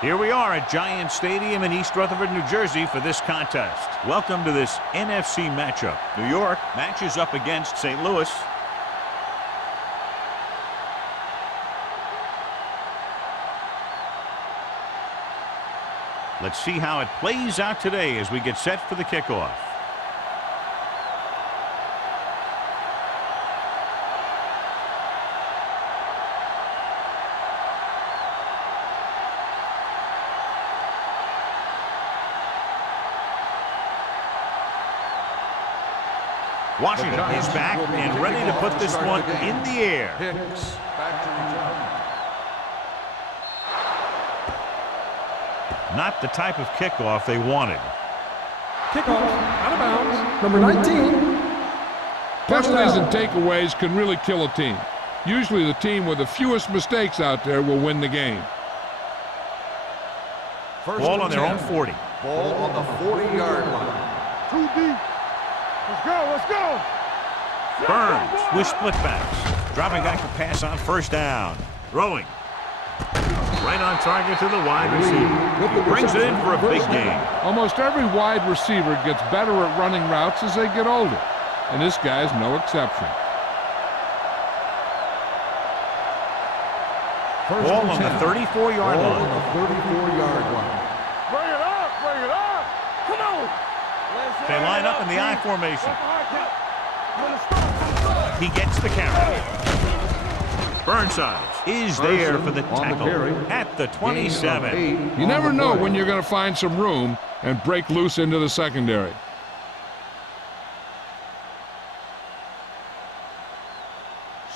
Here we are at Giant Stadium in East Rutherford, New Jersey for this contest. Welcome to this NFC matchup. New York matches up against St. Louis. Let's see how it plays out today as we get set for the kickoff. Washington is back and ready to put this one in the air. Not the type of kickoff they wanted. Kickoff, out of bounds, number 19. Penalties and takeaways can really kill a team. Usually the team with the fewest mistakes out there will win the game. Ball on their own 40. Ball on the 40-yard line. Too deep. Let's go, let's go. Burns with split backs. Dropping back to pass on first down. Throwing. Right on target to the wide receiver. He brings it in for a big gain. Almost every wide receiver gets better at running routes as they get older, and this guy's no exception. Ball on the 34-yard line. On the 34-yard line. Bring it up, bring it up. Come on. They line up in the I formation. He gets the carry. Burnside is there for the tackle at the 27. You never know when you're going to find some room and break loose into the secondary.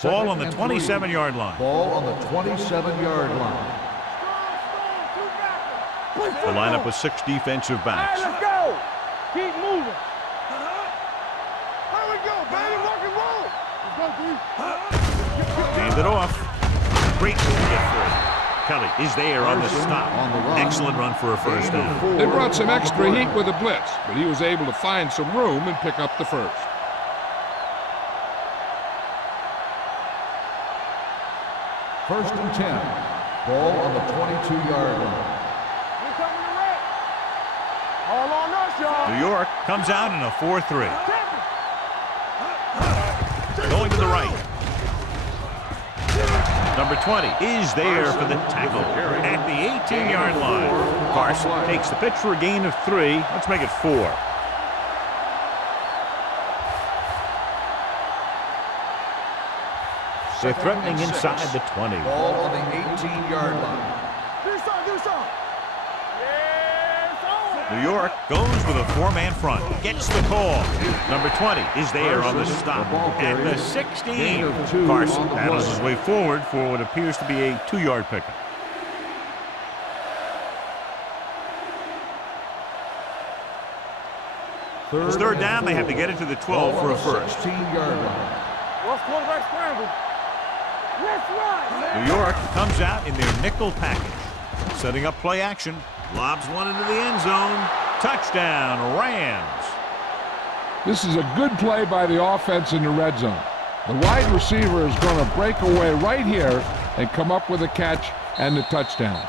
Ball on the 27-yard line. Ball on the 27-yard line. The lineup with 6 defensive backs. Let's go. Keep moving. There we go, baby. Rock and roll. Let's go, D. Gained it off. Great move to get through. Kelly is there on the stop. Excellent run for a first down. They brought some extra heat with a blitz, but he was able to find some room and pick up the first. First and 10. Ball on the 22-yard line. We're coming to red. All on us, y'all. New York comes out in a 4-3. Going to the right. Number 20 is there for the tackle at the 18-yard line. Carson takes the pitch for a gain of 3. Let's make it 4. They're threatening inside the 20. Ball on the 18-yard line. Do something. New York goes with a 4-man front. Gets the call. Number 20 is there on the stop at the 16. Carson battles his way forward for what appears to be a 2-yard pickup. It's third down. They have to get it to the 12 for a first. 16-yard line. What's quarterback scramble? Let's run. New York comes out in their nickel package. Setting up play action. Lobs one into the end zone. Touchdown, Rams. This is a good play by the offense in the red zone. The wide receiver is going to break away right here and come up with a catch and the touchdown.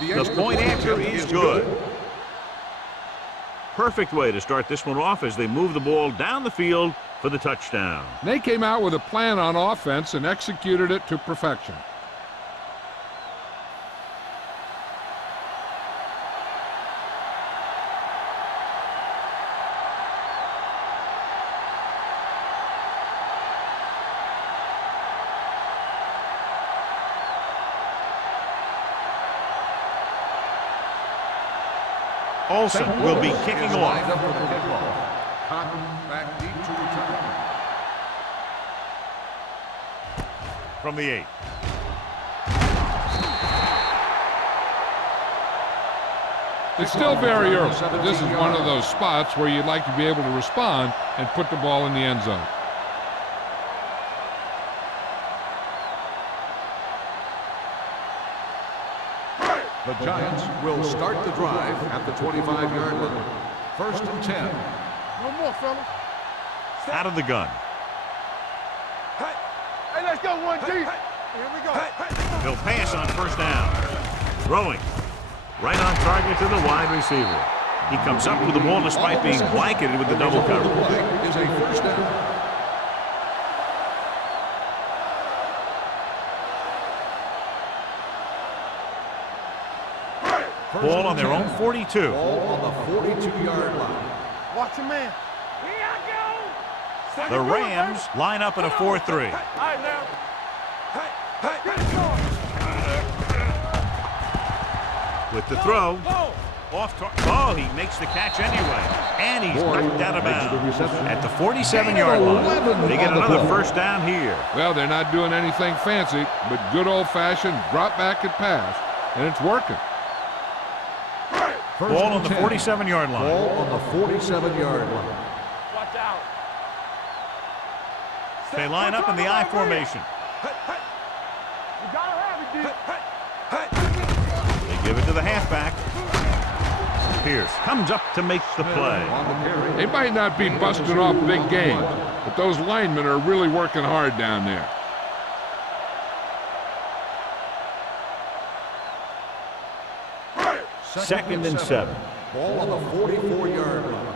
The point answer is good. Perfect way to start this one off as they move the ball down the field for the touchdown. They came out with a plan on offense and executed it to perfection. Olsen will be kicking off. From the 8. It's still very early. This is one of those spots where you'd like to be able to respond and put the ball in the end zone. The Giants will start the drive at the 25-yard line. First and 10. No more, fellas. Out of the gun. Hey, let's go, 1G. Here we go. He'll pass on first down. Throwing. Right on target to the wide receiver. He comes up with the ball despite being blanketed with the double cover. The play is a first down. Ball on their own 42. Ball on the 42-yard line. Watch your man. Here I go. The Rams line up in a 4-3. All right, now. Get it going. With the throw. Off target. Oh, he makes the catch anyway. And he's knocked out of bounds at the 47-yard line. They get another first down here. Well, they're not doing anything fancy, but good old-fashioned drop back and pass, and it's working. Ball on the 47-yard line. Ball on the 47-yard line. Watch out. They line up in the I formation. You gotta have it, D. They give it to the halfback. Pierce comes up to make the play. They might not be busting off big games, but those linemen are really working hard down there. Second and 7. Ball on the 44-yard line.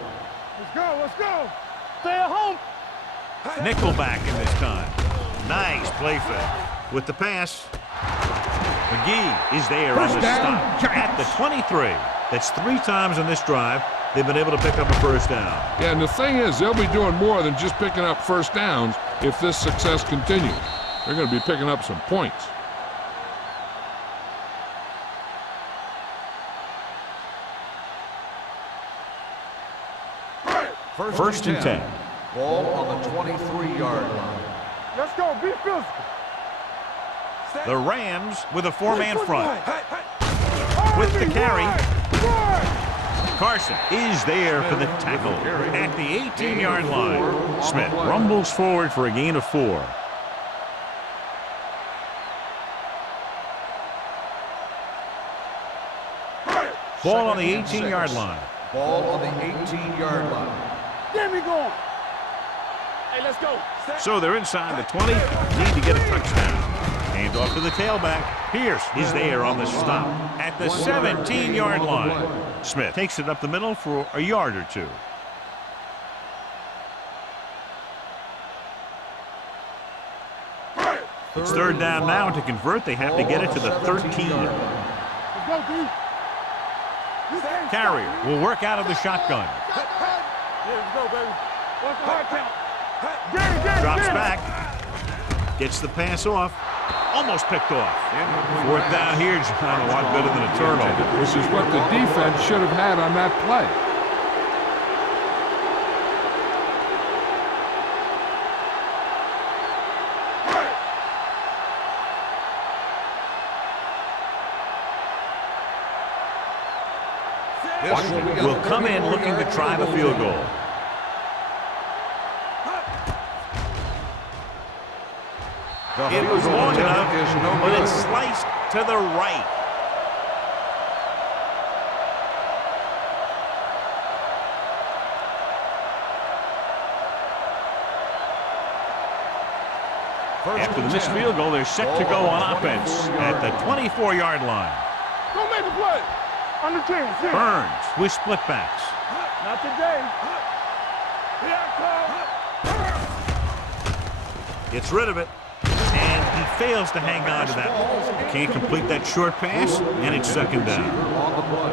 Let's go, let's go. Stay at home. Nickelback in this time. Nice play fake. With the pass, McGee is there on the stop at the 23. That's 3 times in this drive they've been able to pick up a first down. Yeah, and the thing is, they'll be doing more than just picking up first downs if this success continues. They're going to be picking up some points. First and 10. Ball on the 23-yard line. Let's go, be physical. The Rams with a 4-man front. With the carry, Carson is there for the tackle at the 18-yard line. Smith rumbles forward for a gain of 4. Ball on the 18-yard line. Ball on the 18-yard line. Get me going. Hey, let's go. So they're inside the 20, need to get a touchdown. Hand off to the tailback. Pierce is there on the stop at the 17-yard line. Smith takes it up the middle for a yard or 2. It's third down now. To convert, they have to get it to the 13. Let's go, D. Carrier will work out of the shotgun. Here we go, baby. What's the hard count? Drops back. Gets the pass off. Almost picked off. Fourth down here, John, a lot better than a turnover. Which is what the defense should have had on that play. Washington will come in looking to try the field goal. It was long enough, but it's sliced to the right. After the missed field goal, they're set to go on offense at the 24-yard line. Go make a play. Under 10. Burns with split backs. Not today. Here I come. Gets rid of it, and he fails to hang on to that one. Can't complete that short pass, and it's second down. On the play.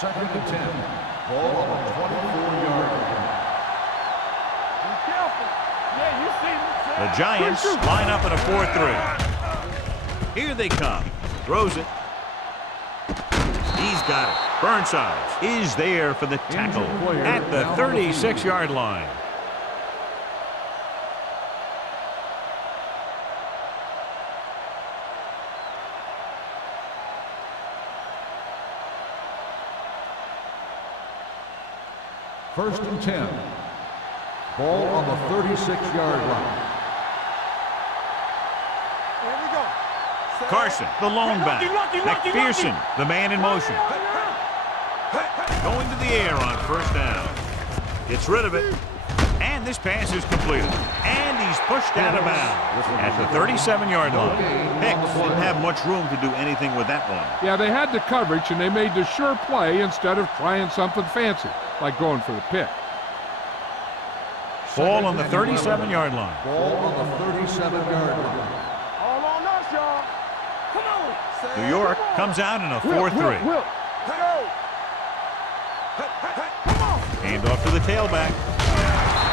Second and 10. Ball on the 24-yard line. Be careful. Yeah, you see me. The Giants line up in a 4-3. Here they come. Throws it. He's got it. Burnside is there for the tackle at the 36-yard line. First and 10. Ball on the 36-yard line. Here we go. Carson, the lone back. McPherson, the man in motion. Going to the air on first down. Gets rid of it. And this pass is completed. And he's pushed out of bounds at the 37-yard line. Hicks didn't have much room to do anything with that one. Yeah, they had the coverage, and they made the sure play instead of trying something fancy, like going for the pick. Ball on the 37-yard line. Ball on the 37-yard line. All on us, y'all. Come on. New York comes out in a 4-3. Go. Hand off to the tailback.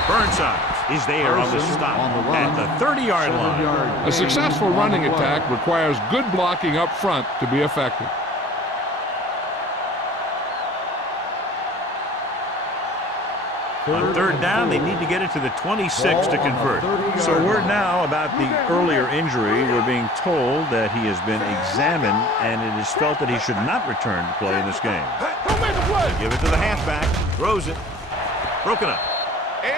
Burnside is there on the stop at the 30-yard line. A successful running attack requires good blocking up front to be effective. On third down, they need to get it to the 26 to convert. So word now about the earlier injury. We're being told that he has been examined, and it is felt that he should not return to play in this game. Give it to the halfback. Throws it. Broken up.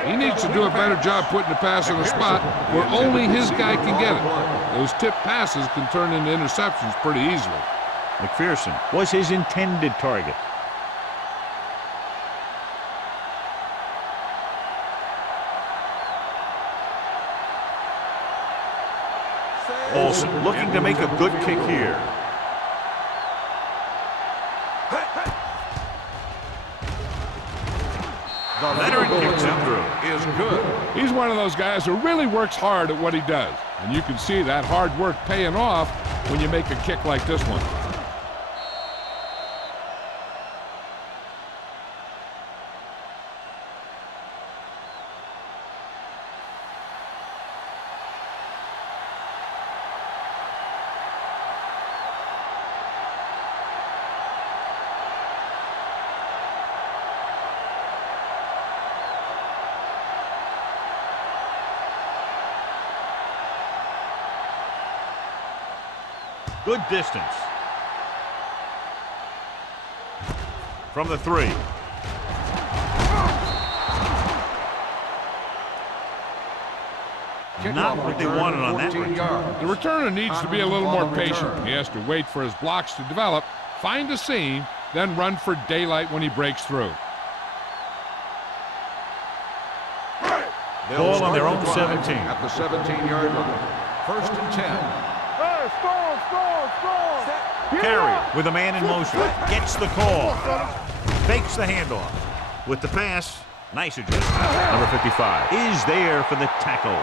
He needs to do a better job putting the pass in a spot where only his guy can get it. Those tip passes can turn into interceptions pretty easily. McPherson was his intended target. Olsen looking to make a good kick here. Leonard kicks him through. Is good. He's one of those guys who really works hard at what he does. And you can see that hard work paying off when you make a kick like this one. Good distance. From the 3. Not what they wanted on that return. The returner needs to be a little more patient. He has to wait for his blocks to develop, find a seam, then run for daylight when he breaks through. Ball on their own 17. At the 17-yard line. First and 10. Carrier with a man in motion. Gets the call. Fakes the handoff. With the pass, nice adjustment. Number 55 is there for the tackle.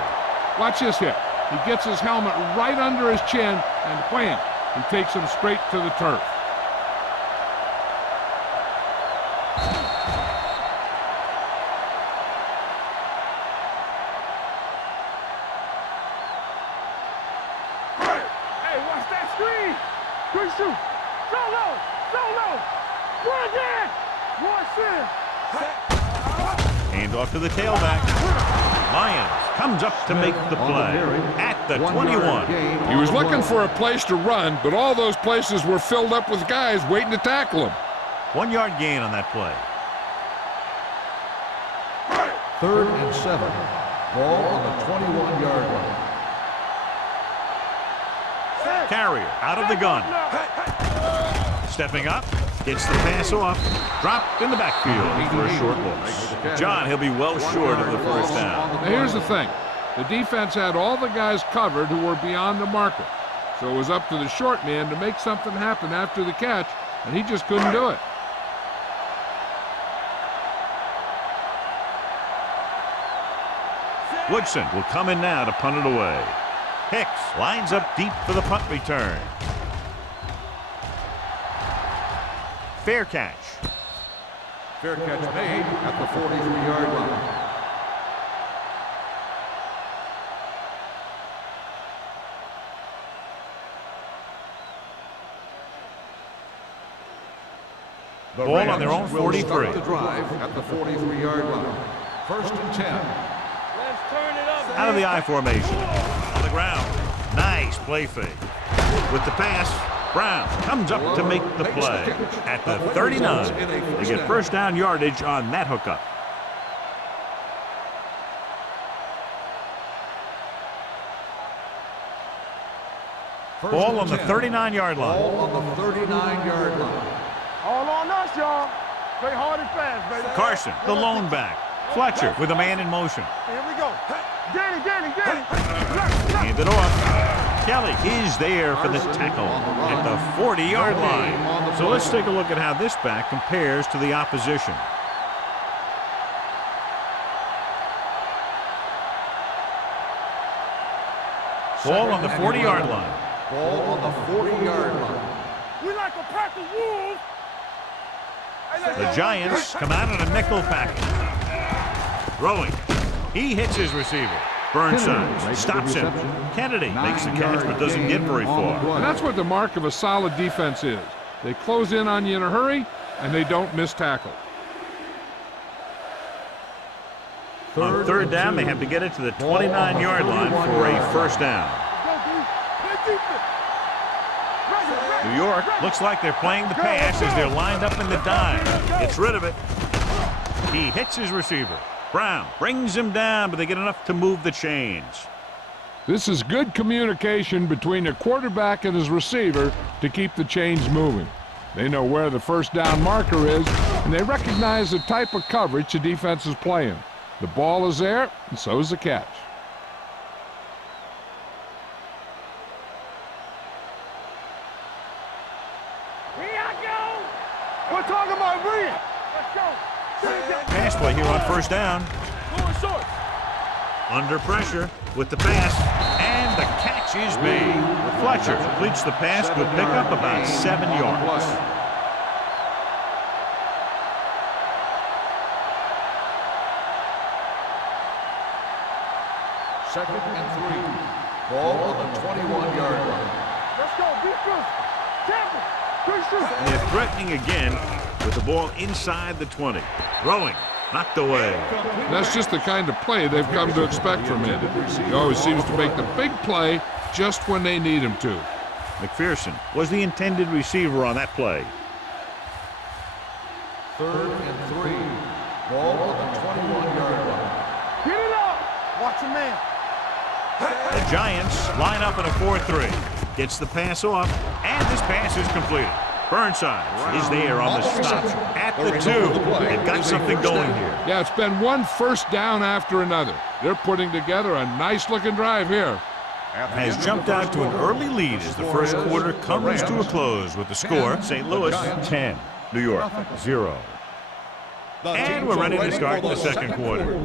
Watch this hit. He gets his helmet right under his chin and wham, he takes him straight to the turf. Hey, watch that screen. Good shoot. Solo. Run there. Hand off to the tailback. Lyons comes up to make the play at the 21. He was looking for a place to run, but all those places were filled up with guys waiting to tackle him. 1 yard gain on that play. Third and 7. Ball on the 21-yard line. Carrier out of the gun. Stepping up, gets the pass off, dropped in the backfield for a short loss. John, he'll be well short of the first down. Now here's the thing. The defense had all the guys covered who were beyond the marker. So it was up to the short man to make something happen after the catch, and he just couldn't do it. Woodson will come in now to punt it away. Hicks lines up deep for the punt return. Fair catch. Fair catch made at the 43-yard line. The Ball on their own Rams will 43. start the drive at the 43-yard line. First and 10. Let's turn it up. Out of the I formation. On the ground. Nice play fake. With the pass, Brown comes up to make the play at the 39. They get first down yardage on that hookup. Ball on the 39-yard line. Ball on the 39-yard line. All on us, y'all. Play hard and fast, baby. Carson, the lone back. Fletcher with a man in motion. Here we go. Danny. Hand it off. Kelly is there for the tackle at the 40-yard line. So let's take a look at how this back compares to the opposition. Ball on the 40-yard line. Ball on the 40-yard line. We like a pack of wolves. The Giants come out in a nickel package. Throwing. He hits his receiver. Burnside stops him. Kennedy makes the catch but doesn't get very far. And that's what the mark of a solid defense is. They close in on you in a hurry, and they don't miss tackle. On third down, they have to get it to the 29-yard line for a first down. New York looks like they're playing the pass as they're lined up in the dime. Gets rid of it. He hits his receiver. Brown brings him down, but they get enough to move the chains. This is good communication between the quarterback and his receiver to keep the chains moving. They know where the first down marker is, and they recognize the type of coverage the defense is playing. The ball is there, and so is the catch. We're talking about Green. Let's go. Pass play here on first down. Under pressure with the pass, and the catch is made. Fletcher completes the pass, good pickup, about 7 yards. Second and 3. Ball on the 21-yard line. Let's go. Be good. Tampa. And they're threatening again with the ball inside the 20. Throwing. Knocked away. That's just the kind of play they've come to expect from him. He always seems to make the big play just when they need him to. McPherson was the intended receiver on that play. Third and 3. Ball on the 21-yard line. Get it up. Watch your man. The Giants line up in a 4-3. Gets the pass off, and this pass is completed. Burnside is there on the stop at the 2. They've got something going here. Yeah, it's been one first down after another. They're putting together a nice-looking drive here. Has jumped out to an early lead as the first quarter comes to a close with the score St. Louis 10, New York 0. And we're ready to start the second quarter.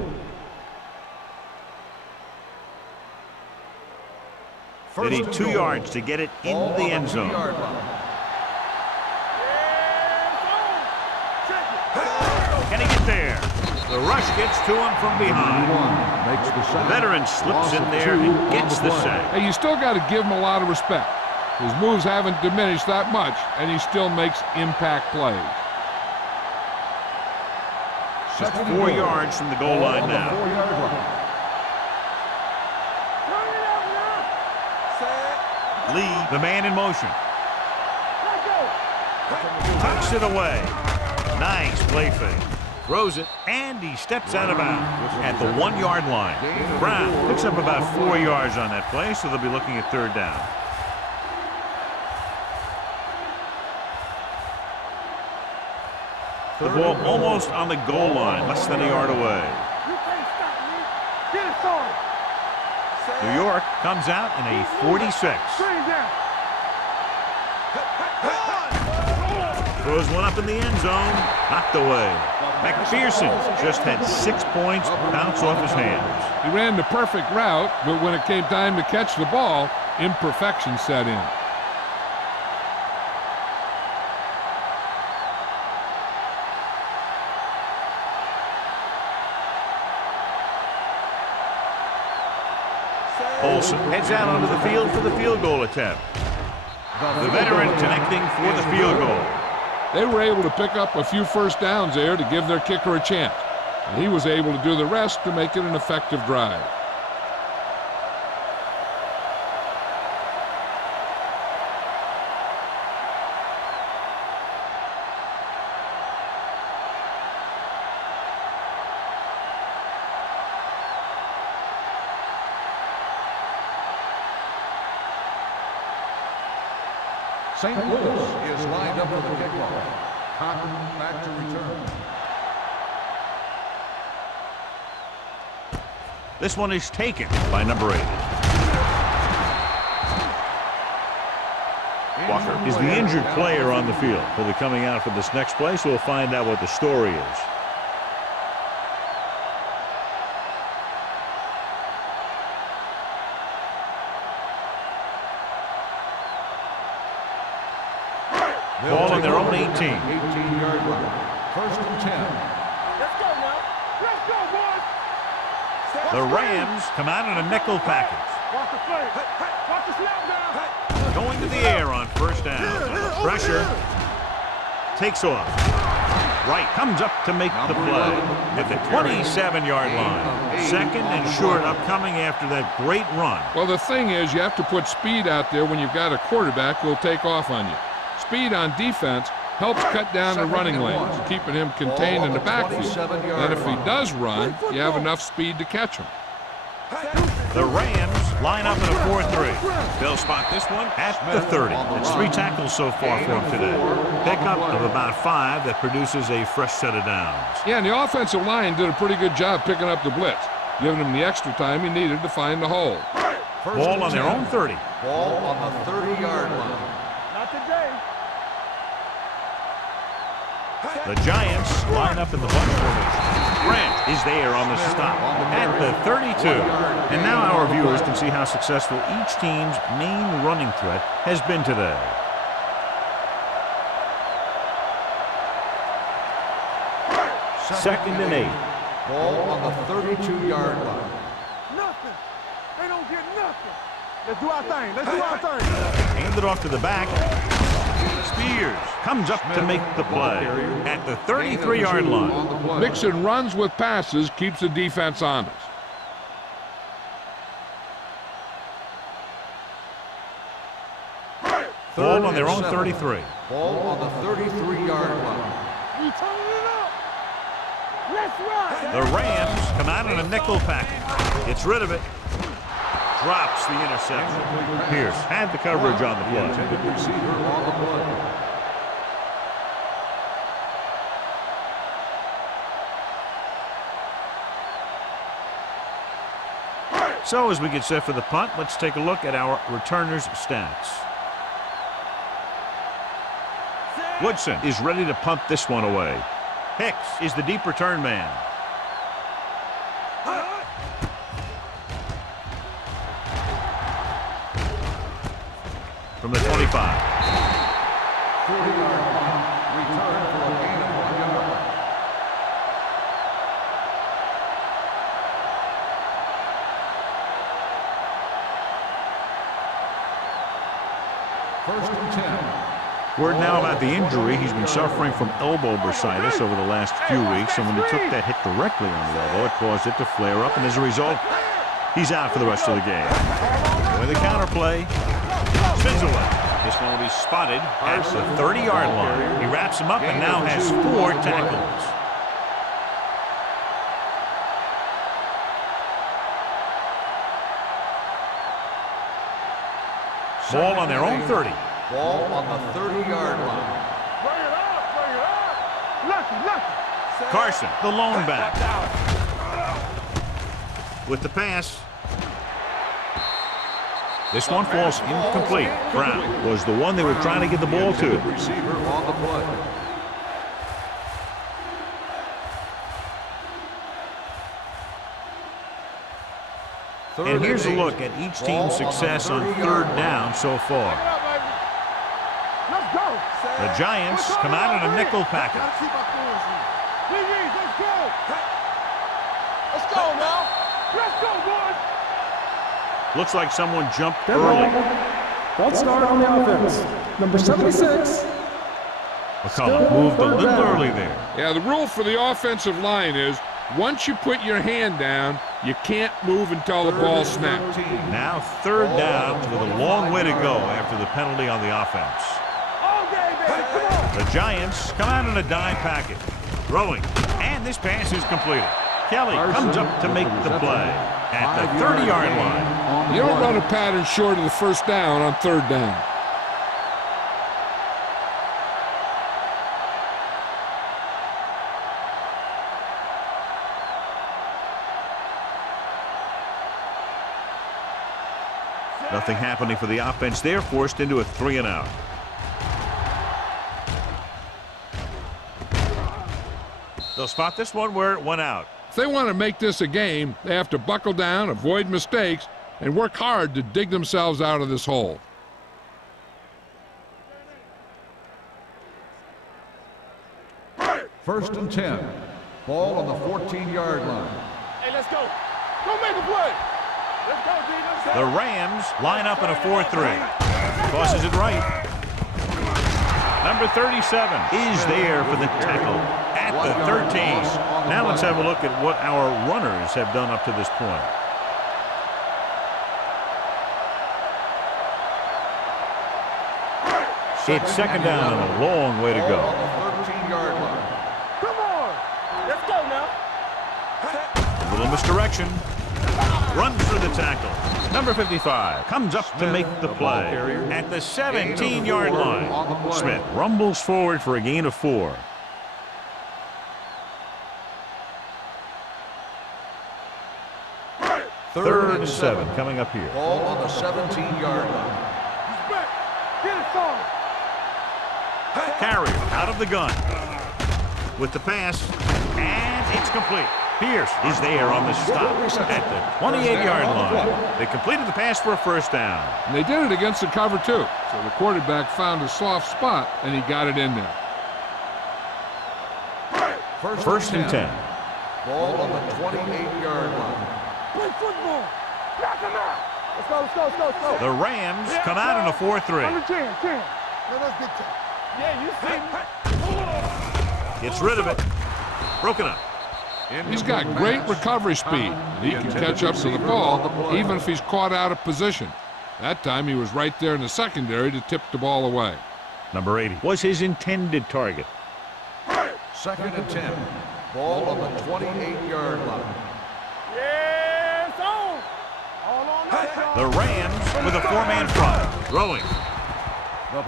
2 yards to get it in the end zone. Can he get there? The rush gets to him from behind. The veteran slips in there and gets the sack. Hey, you still got to give him a lot of respect. His moves haven't diminished that much, and he still makes impact plays. Just 4 yards from the goal line now. Lee, the man in motion. Tucks it away. Nice play fake. Throws it, and he steps out of bounds at the 1-yard line. Brown picks up about 4 yards on that play, so they'll be looking at third down. The ball almost on the goal line, less than a yard away. New York comes out in a 46. Throws one up in the end zone, knocked away. McPherson just had 6 points bounce off his hands. He ran the perfect route, but when it came time to catch the ball, imperfection set in. Olsen heads out onto the field for the field goal attempt. The veteran connecting for the field goal. They were able to pick up a few first downs there to give their kicker a chance. And he was able to do the rest to make it an effective drive. St. Louis is lined up for the kickoff. Cotton back to return. This one is taken by number 8. Walker is the injured player on the field. He'll be coming out for this next play, so we'll find out what the story is. Ball on their own 18. 18-yard line. First and 10. Let's go now. Let's go, boys. The Rams come out in a nickel package. Watch the play. Watch the snap down. Going to the air on first down. Pressure. Takes off. Wright comes up to make the play at the 27-yard line. Second and short upcoming after that great run. Well, the thing is, you have to put speed out there when you've got a quarterback who will take off on you. Speed on defense helps cut down the running lanes, keeping him contained in the backfield. And if he does run, you have enough speed to catch him. The Rams line up in a 4-3. They'll spot this one at the 30. It's 3 tackles so far for him today. Pickup of about 5 that produces a fresh set of downs. Yeah, and the offensive line did a pretty good job picking up the blitz, giving him the extra time he needed to find the hole. Ball on their own 30. Ball on the 30-yard line. Not today. The Giants line up in the bunch formation. Grant is there on the stop at the 32. And now our viewers can see how successful each team's main running threat has been today. Second and 8. Ball on the 32-yard line. Nothing. They don't get nothing. Let's do our thing. Let's do our thing. Hand it off to the back. Spears comes up to make the play at the 33-yard line. Mixing runs with passes keeps the defense honest. Ball on their own 33. Ball on the 33-yard line. We turning it up. Let's run. The Rams come out in a nickel package. Gets rid of it. Drops the interception. Pierce had the coverage on the play. Intended receiver on the play. So as we get set for the punt, let's take a look at our returners' stats. Woodson is ready to punt this one away. Hicks is the deep return man. From the 25. 40-yard line. Return for a gain of 1 yard. First and 10. Word now about the injury. He's been suffering from elbow bursitis over the last few weeks, and when he took that hit directly on the elbow, it caused it to flare up, and as a result, he's out for the rest of the game. With the counterplay, spins away. This one will be spotted at the 30-yard line. He wraps him up and now has 4 tackles. Ball on their own 30. Ball on the 30-yard line. Bring it up. Bring it up. Lucky. Carson, the lone back. With the pass. This one falls incomplete. Brown was the one they were trying to get the ball to. Receiver on the play. And here's a look at each team's success on 3rd down so far. Let's go. The Giants come out in a nickel package. Let's go. Let's go now. Let's go, boys. Looks like someone jumped Dead ball. early. False start on the offense. Number 76. McCullough moved a little early there. Yeah, the rule for the offensive line is once you put your hand down, you can't move until the ball snaps. Now 3rd down with a long way to go after the penalty on the offense. All day, baby. Come on. The Giants come out in a dime package. Throwing, and this pass is completed. Kelly comes up to make the play at the 30-yard line. You don't run a pattern short of the 1st down on 3rd down. Nothing happening for the offense there, forced into a 3-and-out. They'll spot this one where it went out. If they want to make this a game, they have to buckle down, avoid mistakes, and work hard to dig themselves out of this hole. First and 10. Ball on the 14-yard line. Hey, let's go. Go make a play. Let's go, D. Let's go. The Rams line up in a 4-3. Tosses it right. Number 37 is there for the tackle at the 13. Now let's have a look at what our runners have done up to this point. It's second down and a long way to go. On the 13-yard line. Come on. Let's go now. A little misdirection. Runs through the tackle. Number 55 comes up to make the play at the 17-yard line. Smith rumbles forward for a gain of 4. Third and 7 coming up here. Ball on the 17-yard line. He's back. Get it, son. Carrier out of the gun with the pass, and it's complete. Pierce is there on the stop at the 28-yard line. They completed the pass for a first down. And they did it against the cover, too. So the quarterback found a soft spot, and he got it in there. First and 10. Ball on the 28-yard line. Play football. Knock him out. Let's go, let's go, let's go, let's go. The Rams come out in a 4-3. Under 10. No, that's big time. Yeah, you see me. Gets rid of it. Broken up. He's got great recovery speed, and he can catch up to the ball even if he's caught out of position. That time he was right there in the secondary to tip the ball away. Number 80 was his intended target. Second and 10. Ball on the 28-yard line. Yeah, it's on. All on that. The Rams with a 4-man front. Throwing.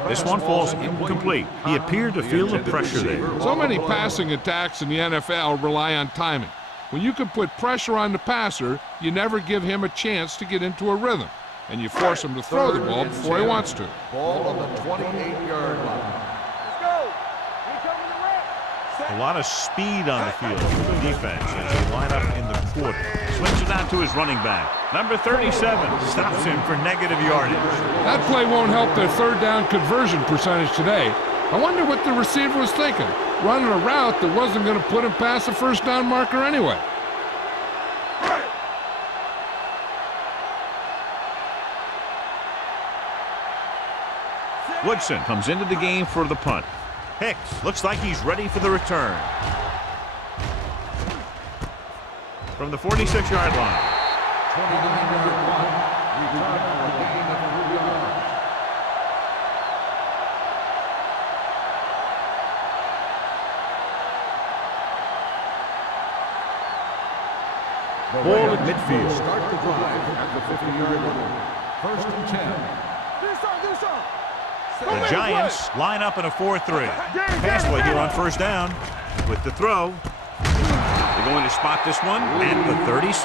This one falls incomplete. He appeared to feel the pressure there. So many passing attacks in the NFL rely on timing. When you can put pressure on the passer, you never give him a chance to get into a rhythm, and you force him to throw the ball before he wants to. Ball on the 28-yard line. Let's go. Here coming the rep. A lot of speed on the field for the defense as they line up in the quarter. Swings it out to his running back. Number 37 stops him for negative yardage. That play won't help their third down conversion percentage today. I wonder what the receiver was thinking, running a route that wasn't going to put him past the first down marker anyway. Woodson comes into the game for the punt. Hicks looks like he's ready for the return. From the 46-yard line. 29-yard line. Return for a gain of 3 yards. Ball at midfield. Start the drive at the 50-yard line. First and 10. Do something. The Giants line up in a 4-3. Pass play here on first down with the throw. They're going to spot this one at the 36.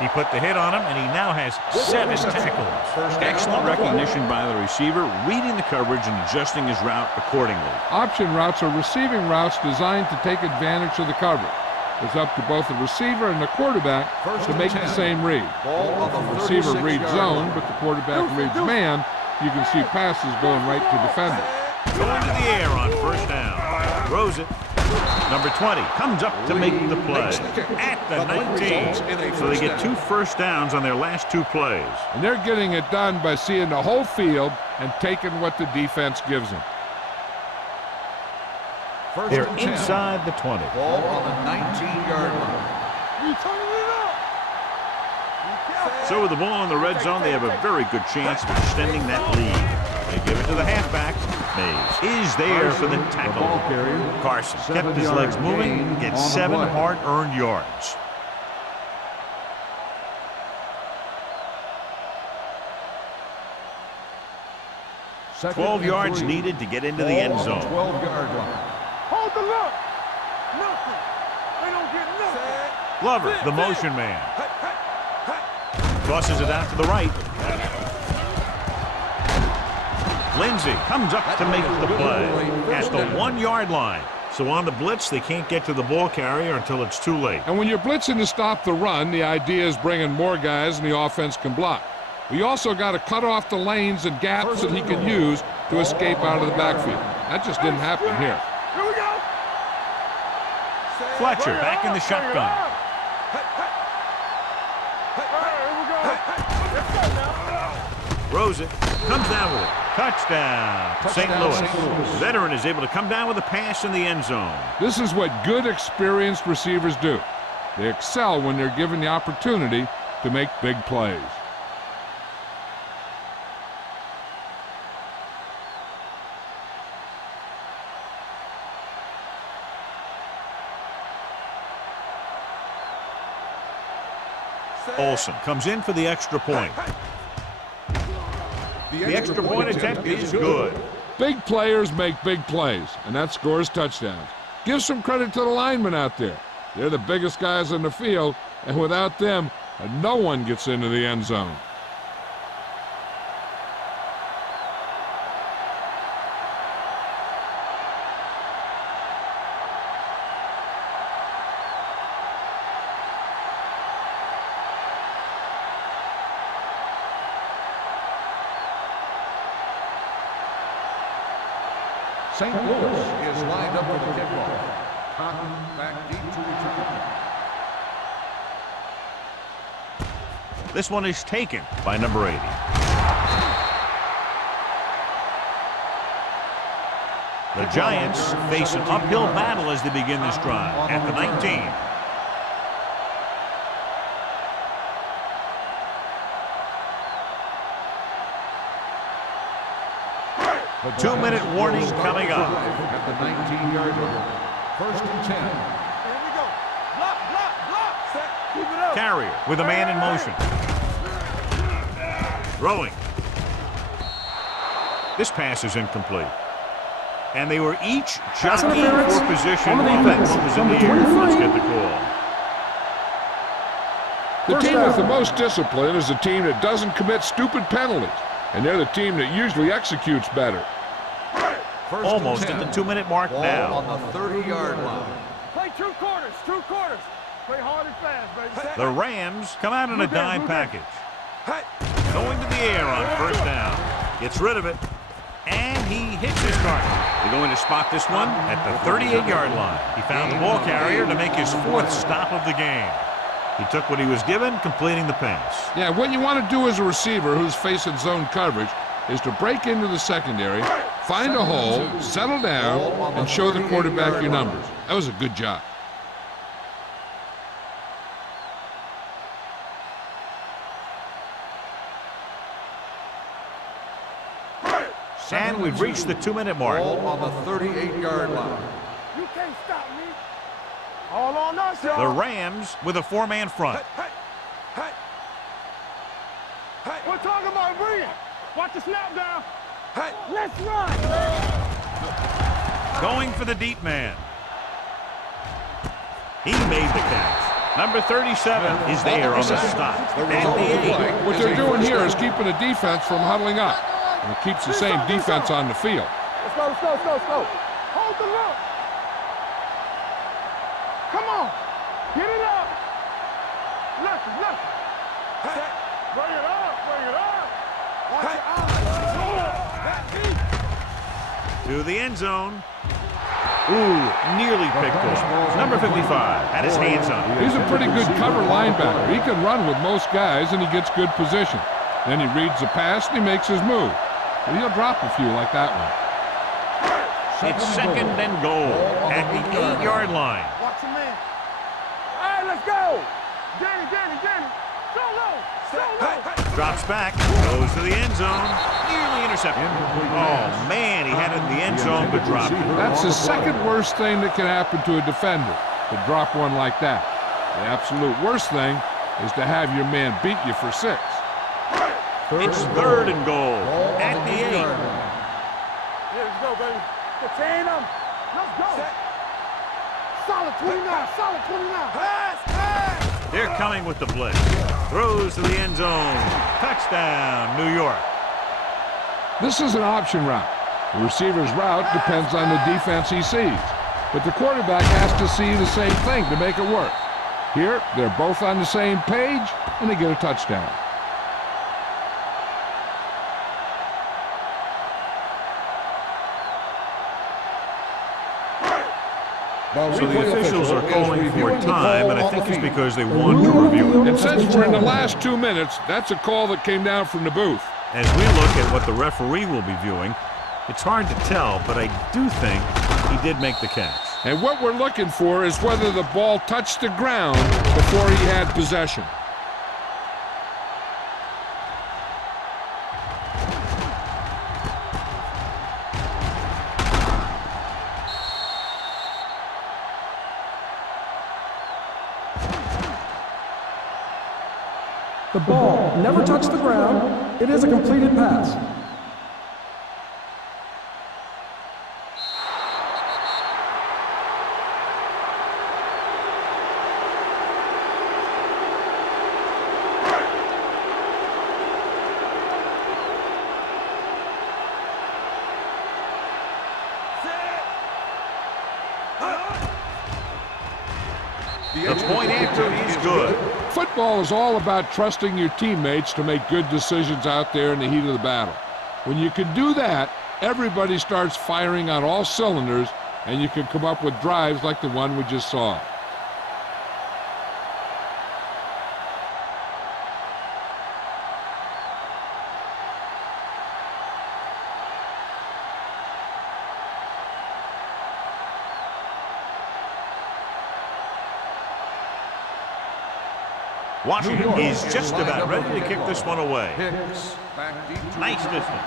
He put the hit on him, and he now has 7 tackles. Excellent recognition by the receiver, reading the coverage and adjusting his route accordingly. Option routes are receiving routes designed to take advantage of the coverage. It's up to both the receiver and the quarterback to make the same read. If the receiver reads zone, but the quarterback reads man, you can see passes going right to defenders. Going to the air on first down. Throws it. Number 20 comes up to make the play at the 19. So they get 2 first downs on their last 2 plays. And they're getting it done by seeing the whole field and taking what the defense gives them. They're inside the 20. Ball on the 19-yard line. You turning it up. So with the ball in the red zone, they have a very good chance of extending that lead. They give it to the halfback. Mays is there for the tackle. Carson kept his legs moving, gets 7 hard-earned yards. Second 12 and yards 3. needed to get into the end Ball on zone. the 12-yard line. Hold the look. Nothing. They don't get nothing. Glover, the motion man. Tosses it out to the right. Lindsey comes up to make the play at the 1-yard line. So on the blitz, they can't get to the ball carrier until it's too late. And when you're blitzing to stop the run, the idea is bringing more guys and the offense can block. We also got to cut off the lanes and gaps that he can use to escape out of the backfield. That just didn't happen here. Here we go. Fletcher back in the shotgun. Throws it, comes down with it. Touchdown, St. Louis. The veteran is able to come down with a pass in the end zone. This is what good, experienced receivers do. They excel when they're given the opportunity to make big plays. Olsen comes in for the extra point. The extra point attempt is good. Big players make big plays, and that scores touchdowns. Give some credit to the linemen out there. They're the biggest guys in the field, and without them, no one gets into the end zone. St. Louis is lined up for the kickoff. Cotton back deep to return. This one is taken by number 80. The Giants face an uphill battle as they begin this drive at the 19. The 2-minute warning coming up. At the 19-yard line. First and 10. Here we go. Block, block, block. Set. Keep it up. Carrier with a man in motion. Throwing. This pass is incomplete. And they were each jockeying for position while that one was in the air. Let's get the call. The team with the most discipline is the team that doesn't commit stupid penalties, and they're the team that usually executes better. First Almost and at 10. the 2-minute mark Ball now. on the 30-yard line. Play 2 quarters, 2 quarters. Play hard and fast, baby. Set. The Rams come out in a dime package. Going to the air on first down. Gets rid of it. And he hits his target. They're going to spot this one at the 38-yard line. He found the ball carrier to make his 4th stop of the game. He took what he was given, completing the pass. Yeah, what you want to do as a receiver who's facing zone coverage is to break into the secondary, find a hole, settle down, and show the quarterback your numbers. That was a good job. And we've reached the 2-minute mark. Ball on the 38-yard line. You can't stop me. All on us, The y'all. Rams with a 4-man front. We're talking about bringing. Watch the snap down. Let's run. Going for the deep man. He made the catch. Number 37 is there on the stop. At the 8. What they're doing here is keeping the defense from huddling up. And it keeps the same defense on the field. Let's go, let's go, let's go, let's go. Hold the look. Come on. Get it up. Left, left. Set. Bring it up, bring it up. Watch your eyes. That deep. To the end zone. Ooh, nearly picked off. Number 55 had his hands on it. He's a pretty good cover linebacker. He can run with most guys, and he gets good position. Then he reads the pass, and he makes his move. But he'll drop a few like that one. It's 2nd and goal at the 8-yard line. Watch your man. All right, let's go. Danny, Danny, Danny. So low, so low. Drops back, goes to the end zone, nearly intercepted. Oh, man, he had it in the end zone, but dropped it. That's the second worst thing that can happen to a defender, to drop one like that. The absolute worst thing is to have your man beat you for 6. It's 3rd and goal at the 8. Here we go, baby. Contain them. Let's go. Set. Solid 29, solid 29. Pass, pass. They're coming with the blitz. Throws to the end zone. Touchdown, New York. This is an option route. The receiver's route depends on the defense he sees, but the quarterback has to see the same thing to make it work. Here, they're both on the same page, and they get a touchdown. So the officials are calling for time, and I think it's because they want to review it. And since we're in the last 2 minutes, that's a call that came down from the booth. As we look at what the referee will be viewing, it's hard to tell, but I do think he did make the catch. And what we're looking for is whether the ball touched the ground before he had possession. The ball never touched the ground. It is a completed pass. The point after is good. Football is all about trusting your teammates to make good decisions out there in the heat of the battle. When you can do that, everybody starts firing on all cylinders, and you can come up with drives like the one we just saw. Washington is just about ready to kick this one away. Hicks back deep to Nice distance.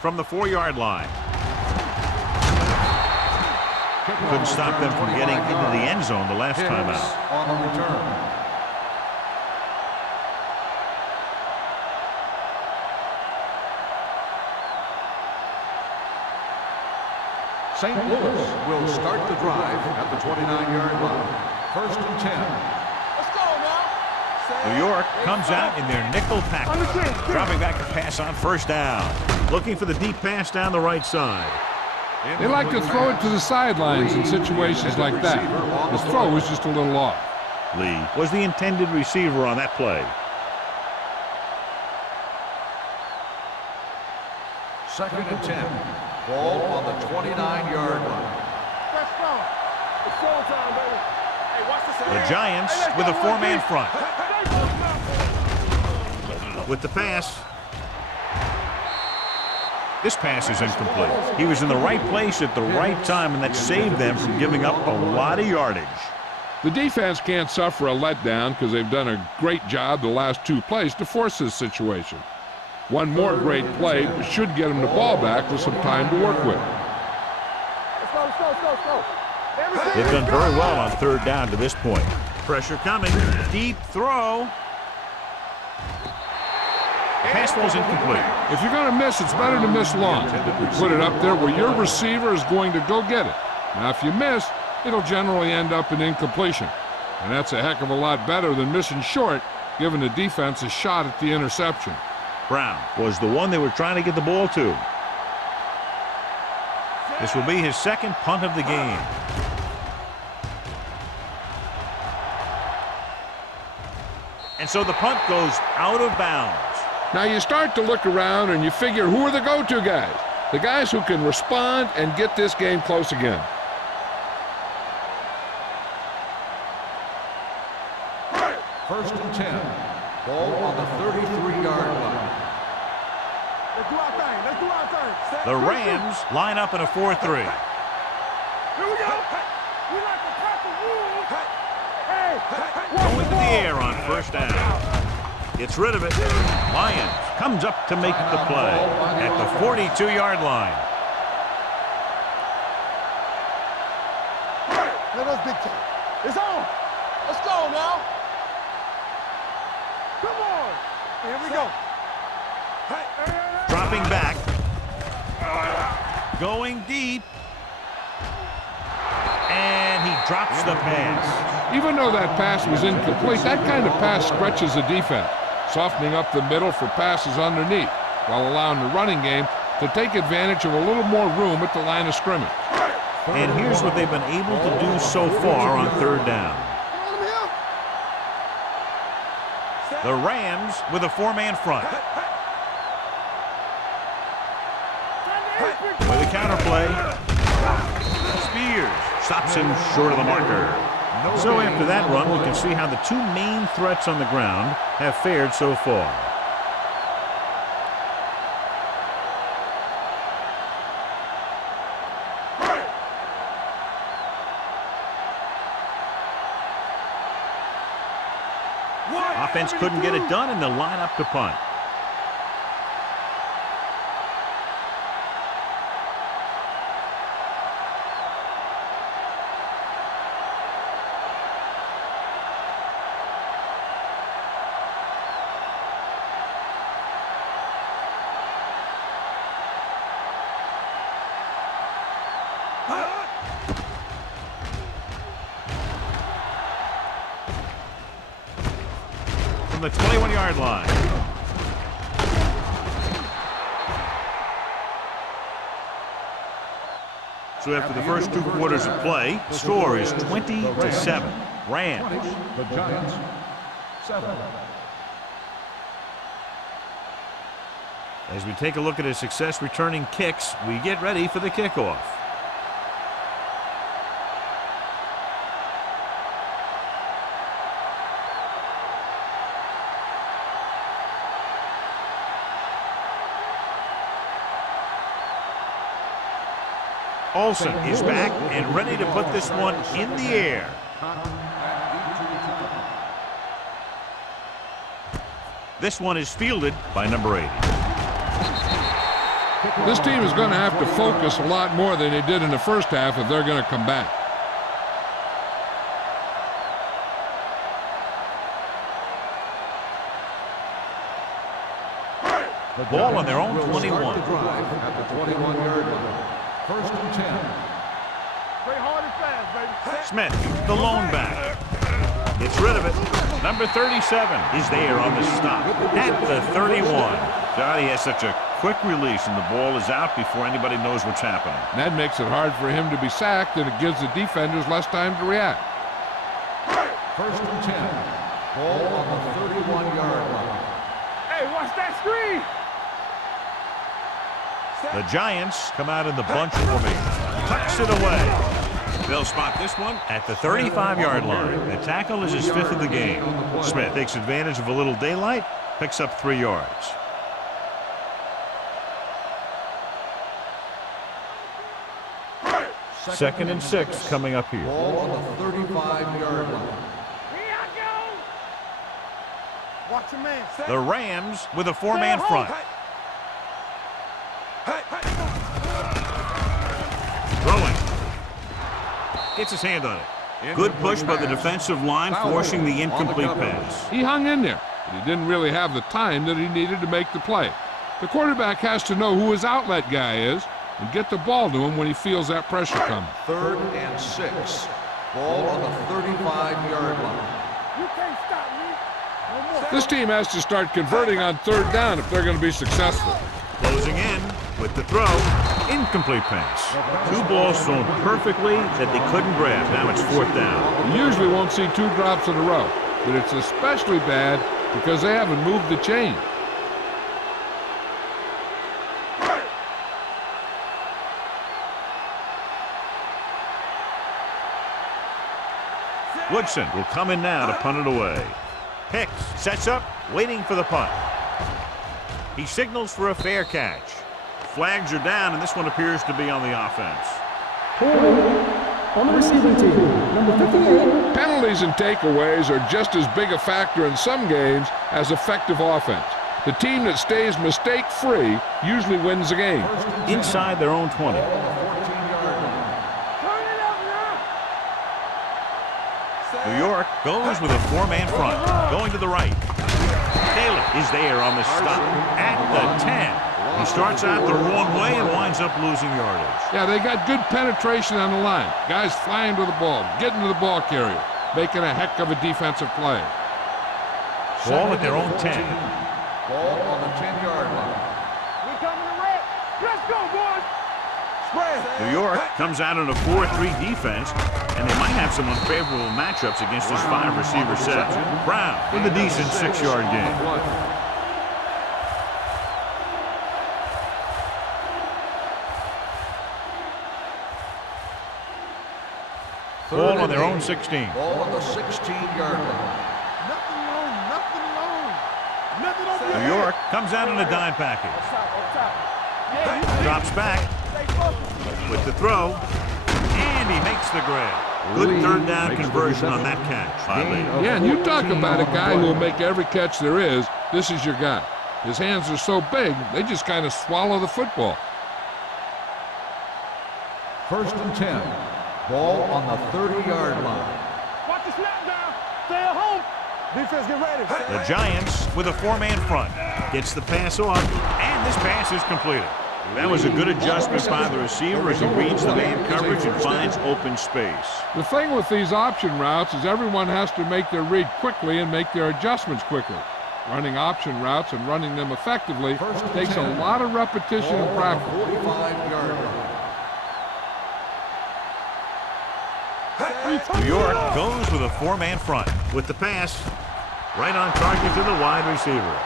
From the 4-yard line. Couldn't stop them from getting into the end zone the last time out. on the return. St. Louis will start the drive at the 29-yard line. First and 10. Let's go now. New York comes out in their nickel package, dropping back to pass on first down. Looking for the deep pass down the right side. They like to throw it to the sidelines in situations like that. His throw was just a little off. Lee was the intended receiver on that play. Second and 10. Ball on the 29-yard line. Let's go. It's showtime, baby. Hey, watch this. The Giants with a 4-man front. With the pass. This pass is incomplete. He was in the right place at the right time, and that saved them from giving up a lot of yardage. The defense can't suffer a letdown because they've done a great job the last 2 plays to force this situation. One more great play should get them the ball back with some time to work with. Let's go, let's go, let's go, let's go. They've done very well on 3rd down to this point. Pressure coming. Deep throw. Pass ball's incomplete. If you're going to miss, it's better to miss long. You put it up there where your receiver is going to go get it. Now, if you miss, it'll generally end up in incompletion. And that's a heck of a lot better than missing short, giving the defense a shot at the interception. Brown was the one they were trying to get the ball to. This will be his 2nd punt of the game. And so the punt goes out of bounds. Now you start to look around and you figure, who are the go-to guys? The guys who can respond and get this game close again. First and 10. Ball on the 33-yard line. Let's do our thing. Let's do our thing. The Rams line up in a 4-3. Here we go. We like to pack the rules. Hey. Going to the air on 1st down. Gets rid of it. Lyons comes up to make the play at the 42-yard line. Let us dictate. It's on. Let's go now. Come on. Here we go. Dropping back. Going deep. And he drops the pass. Even though that pass was incomplete, that kind of pass stretches the defense. softening up the middle for passes underneath, while allowing the running game to take advantage of a little more room at the line of scrimmage. And here's what they've been able to do so far on third down. The Rams with a four-man front. With a counterplay. Spears stops him short of the marker. So after that run, we can see how the two main threats on the ground have fared so far. Offense couldn't get it done, and they'll line up to punt. From the 21-yard line. So after the first 2 quarters of play, the score is 20-7. Rams. The Giants, 7. As we take a look at his success returning kicks, we get ready for the kickoff. Olsen is back and ready to put this one in the air. This one is fielded by number 80. This team is going to have to focus a lot more than they did in the first half if they're going to come back. Ball on their own 21. At the 21-yard line. First and 10. Play hard and fast, baby. Smith, the lone back. Gets rid of it. Number 37 is there on the stop at the 31. Johnny has such a quick release, and the ball is out before anybody knows what's happening. And that makes it hard for him to be sacked, and it gives the defenders less time to react. First and 10. Ball on the 31-yard line. Hey, watch that screen. The Giants come out in the bunch formation. Tucks it away. They'll spot this one at the 35-yard line. The tackle is his 5th of the game. Smith takes advantage of a little daylight, picks up 3 yards. Second and 6 coming up here. Ball on the 35-yard line. Here I go. Watch your man. The Rams with a 4-man front. Throwing. Gets his hand on it. Good push by the defensive line, forcing the incomplete pass. He hung in there, but he didn't really have the time that he needed to make the play. The quarterback has to know who his outlet guy is and get the ball to him when he feels that pressure coming. 3rd and 6. Ball on the 35-yard line. You can't stop me. No more. This team has to start converting on 3rd down if they're going to be successful. Closing in with the throw. Incomplete pass. 2 balls thrown perfectly that they couldn't grab. Now it's 4th down. You usually won't see 2 drops in a row, but it's especially bad because they haven't moved the chain. Woodson will come in now to punt it away. Hicks sets up, waiting for the punt. He signals for a fair catch. Flags are down, and this one appears to be on the offense. On the receiving team, number 58. Penalties and takeaways are just as big a factor in some games as effective offense. The team that stays mistake-free usually wins the game. Inside their own 20. New York goes with a 4-man front, going to the right. Taylor is there on the stop at the 10. He starts out the wrong way and winds up losing yardage. Yeah, they got good penetration on the line. Guys flying to the ball, getting to the ball carrier, making a heck of a defensive play. Ball at their own 10. Ball on the 10-yard line. We coming to red. Let's go, boys. Spread. New York comes out in a 4-3 defense, and they might have some unfavorable matchups against this 5-receiver set. Brown with a decent 6-yard gain. Ball on their own 16. Ball on the 16-yard line. Nothing long, nothing long. Nothing over your New head. York comes out in a dime package. Up top. Yeah, Drops back stay focused. with the throw, and he makes the grab. Good third down conversion on that catch by Lee. Yeah, and you talk about a guy who will make every catch there is. This is your guy. His hands are so big, they just kind of swallow the football. First and 10. Ball on the 30-yard line. Watch the snap down. Stay at home. Defense, get ready. The Giants with a 4-man front. Gets the pass off, and this pass is completed. That was a good adjustment by the receiver as he reads the man coverage and finds open space. The thing with these option routes is everyone has to make their read quickly and make their adjustments quickly. Running option routes and running them effectively takes a lot of repetition and practice. 45-yard line. New York goes with a 4-man front with the pass right on target to the wide receiver.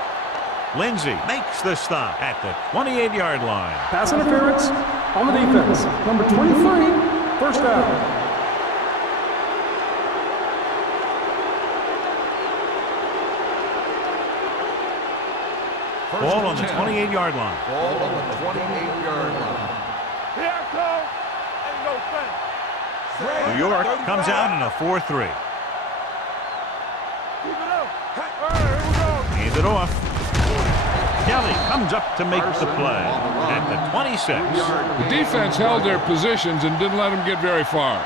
Lindsey makes the stop at the 28-yard line. Pass interference on the defense. Number 23, first down. Ball on the 28-yard line. Ball on the 28-yard line. Here I come. Ain't no thing. New York comes out in a 4-3. Keep it up. All right, here we go. Hands it off. Kelly comes up to make the play at the 26. The defense held their positions and didn't let them get very far.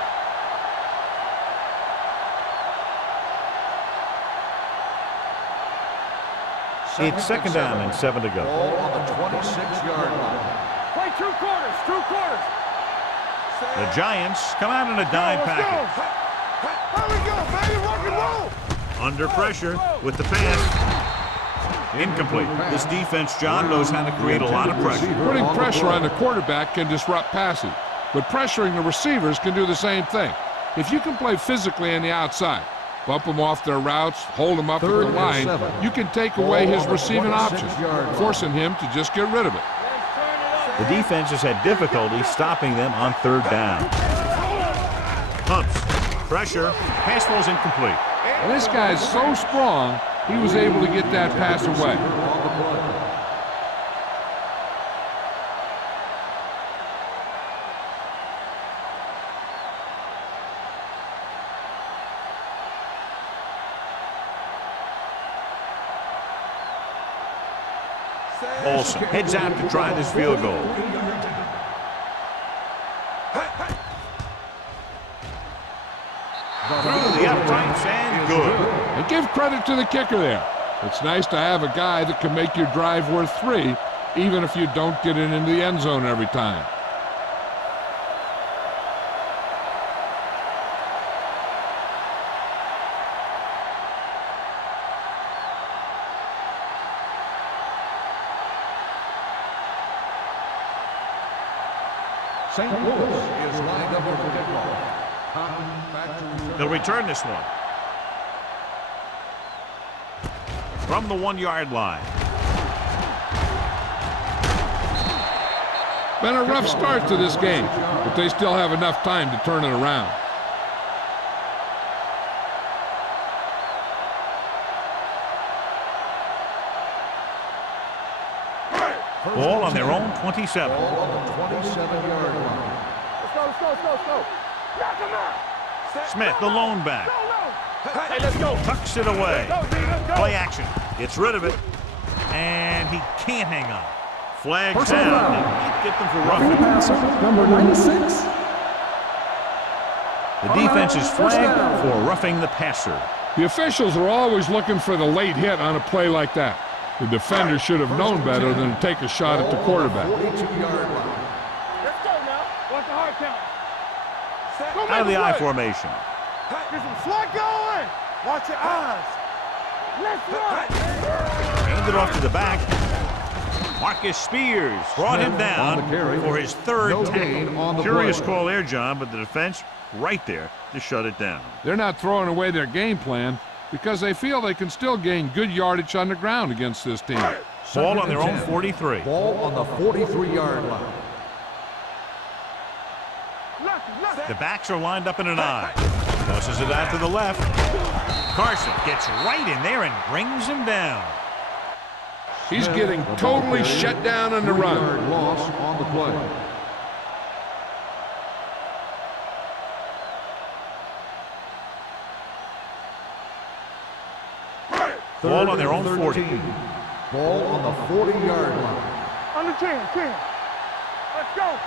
It's second down and 7 to go. Ball on the 26-yard line. Play two quarters. Two quarters. The Giants come out in a dime Let's package. go. Here we go, baby. Rock and roll. Under pressure with the pass. Incomplete. This defense, John, knows how to create a lot of pressure. Putting pressure on the quarterback can disrupt passing, but pressuring the receivers can do the same thing. If you can play physically on the outside, bump them off their routes, hold them up at the line, you can take away his receiving options, forcing him to just get rid of it. The defense has had difficulty stopping them on third down. Pumps. Pressure. Pass falls incomplete. And this guy's so strong, he was able to get that pass away. Olsen heads out to try this field goal. Through the uprights and good. And give credit to the kicker there. It's nice to have a guy that can make your drive worth 3, even if you don't get it into the end zone every time. St. Louis is lined up for the kickoff. They'll return this one. From the 1-yard line. Been a rough start to this game, but they still have enough time to turn it around. Ball on their own 27. Ball on the 27-yard line. Let's go. Knock him out. Smith, the lone back. Hey, let's go. Tucks it away. Let's go, D. Let's go. Play action. Gets rid of it. And he can't hang on. Flags Personal down. foul. They can't get them for Roughing the roughing. passer, number 96. The defense is flagged for roughing the passer. The officials are always looking for the late hit on a play like that. The defender should have known better than to take a shot at the quarterback. 42-yard line. Let's go now. Watch the hard count. Out of the I formation. Get some slot going. Watch your eyes. Let's run. Handed off to the back. Marcus Spears brought him down on the carry. for his third No tackle. gain on the Curious play. call there, John, but the defense right there to shut it down. They're not throwing away their game plan because they feel they can still gain good yardage on the ground against this team. Ball on their own 10. 43. Ball on the 43-yard line. The backs are lined up in an I. Tosses it out to the left. Carson gets right in there and brings him down. He's getting totally shut down on the run. 3-yard loss on the play. Ball on their own 40. Ball on the 40-yard line. Under 10. Let's go.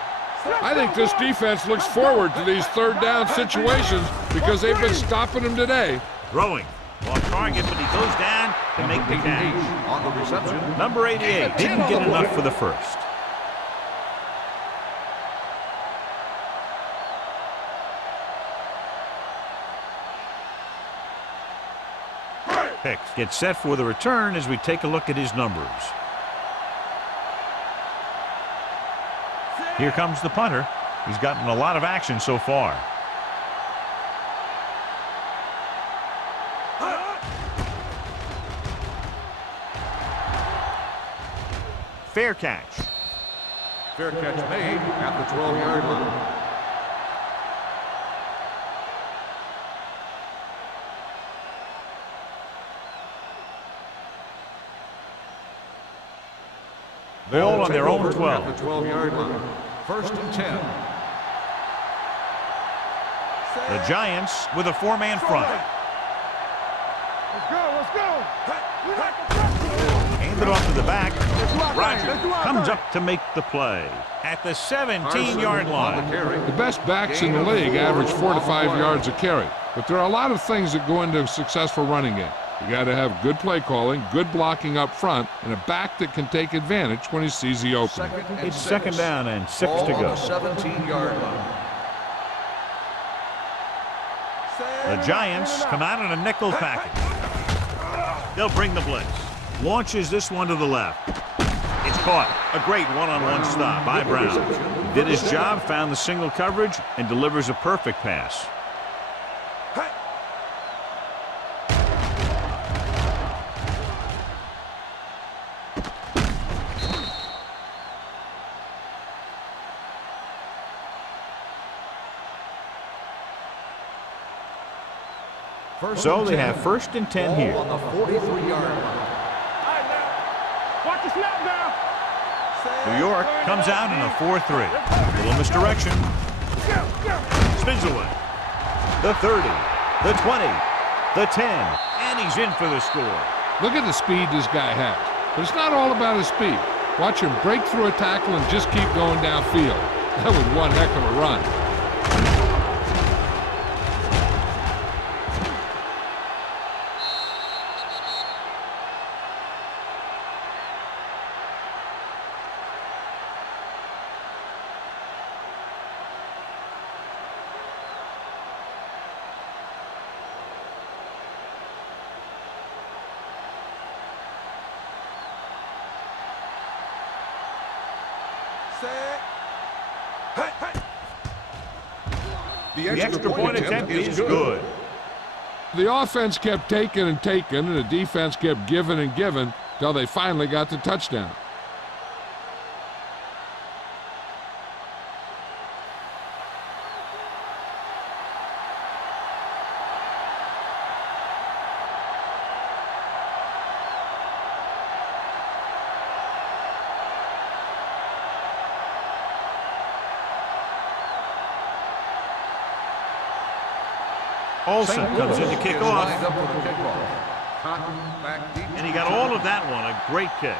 I think this defense looks forward to these third down situations because they've been stopping them today. Throwing. Off target, but he goes down to make the catch. On the reception. Number 88 didn't get enough for the first. Hicks gets set for the return as we take a look at his numbers. Here comes the punter. He's gotten a lot of action so far. Fair catch. Fair catch made at the 12-yard line. Ball on their own At 12. the 12-yard line. First and 10. The Giants with a four-man front. Let's go. We like the front. Handed off to the back. Let's do our thing. Rogers Let's do our comes thing. up to make the play at the Carson 17-yard on the line. carry. The best backs in the league average 4 to 5 yards a carry. But there are a lot of things that go into a successful running game. You got to have good play calling, good blocking up front, and a back that can take advantage when he sees the opening. Second and It's 6. second down and 6 Ball to on go. the 17-yard line. The Giants come out in a nickel package. They'll bring the blitz. Launches this one to the left. It's caught. A great one-on-one stop by Brown. Did his job, found the single coverage, and delivers a perfect pass. So they have first and 10 here. Ball on the 43-yard line. Watch the snap now. New York comes out in a 4-3. Little misdirection. Spins away. The 30, the 20, the 10, and he's in for the score. Look at the speed this guy has. But it's not all about his speed. Watch him break through a tackle and just keep going downfield. That was one heck of a run. The extra point attempt is good. The offense kept taking and taking, and the defense kept giving and giving till they finally got the touchdown. Olsen comes in to kick Is off, lined up for the kickoff. Cotton back deep. and he got all of that one. A great kick.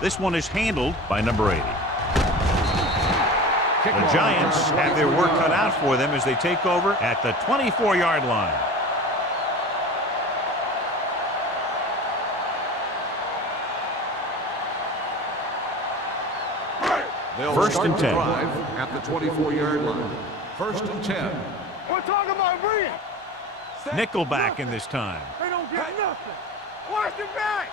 This one is handled by number 80. The Giants have their work cut out for them as they take over at the 24-yard line. They'll First start and the 10. drive at the 24-yard line. First and 10. We're talking about Bree. Nickel back in this time. They don't get nothing. Watch it back.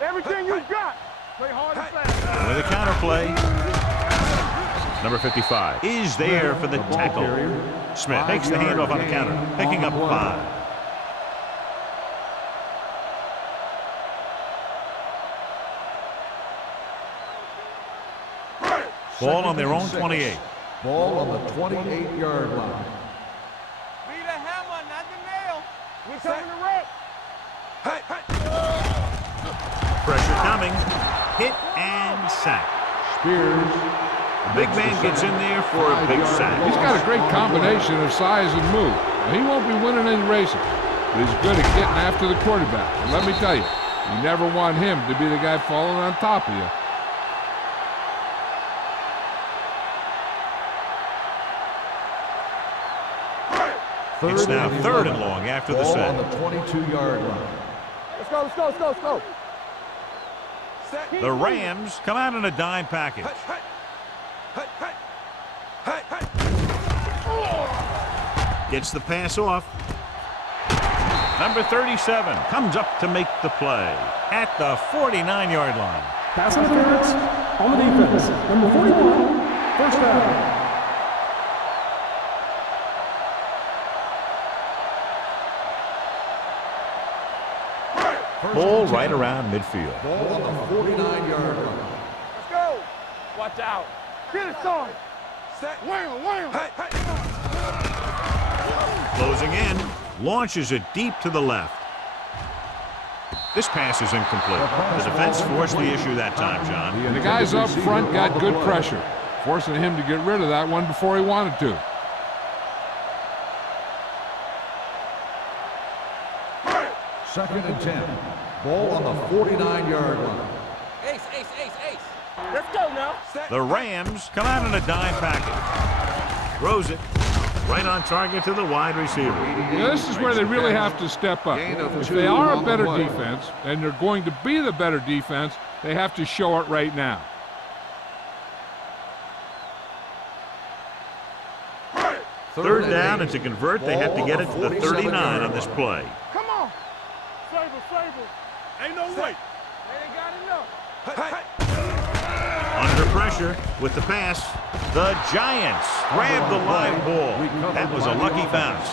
Everything you got. Play hard and fast. With a counter play. Number 55 is there for the tackle. Smith takes the handoff on the counter, picking up 5. Ball on their own 28. Ball on the 28-yard line. Be the hammer, not the nail. We're coming to rope. Pressure coming. Hit and sack. Spears. The big man gets in there for a big sack. He's got a great combination of size and move. Now, he won't be winning any races, but he's good at getting after the quarterback. And let me tell you, you never want him to be the guy falling on top of you. It's now 3rd and long after the Ball set. on the 22-yard line. Let's go, let's go, let's go, let's go. The Rams come out in a dime package. Gets the pass off. Number 37 comes up to make the play at the 49-yard line. Pass interference on the defense. Number 41, first down. Ball right around midfield. Ball on the 49-yard line. Let's go. Watch out. Get it started. Wham, wham. Closing in, launches it deep to the left. This pass is incomplete. The defense forced the issue that time, John. And the guys up front got good pressure, forcing him to get rid of that one before he wanted to. Second and 10. Ball on the 49-yard line. Ace, ace, ace, ace. Let's go now. The Rams come out in a dime package. Throws it right on target to the wide receiver. Yeah, this is where they really have to step up. If they are a better defense, and they're going to be the better defense, they have to show it right now. Third down, and to convert, they have to get it to the 39 on this play. Come on. Flavor, flavor. Ain't no way. They ain't got enough. Under pressure with the pass. The Giants grab the live ball. That was a lucky bounce.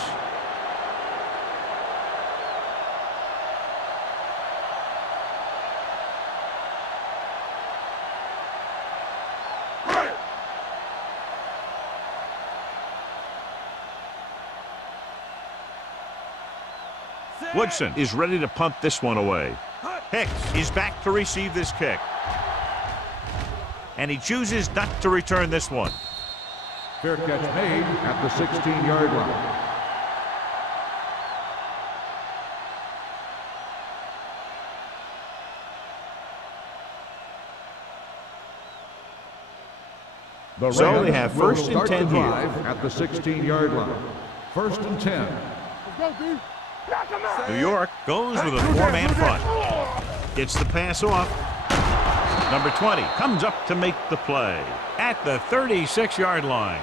Woodson is ready to punt this one away. Hicks is back to receive this kick. And he chooses not to return this one. Fair catch made at the 16-yard line. So they have first and 10 here. At the 16-yard line. First and 10. Let's go, dude. Knock him out. New York goes with a 4-man front. Gets the pass off. Number 20 comes up to make the play at the 36-yard line.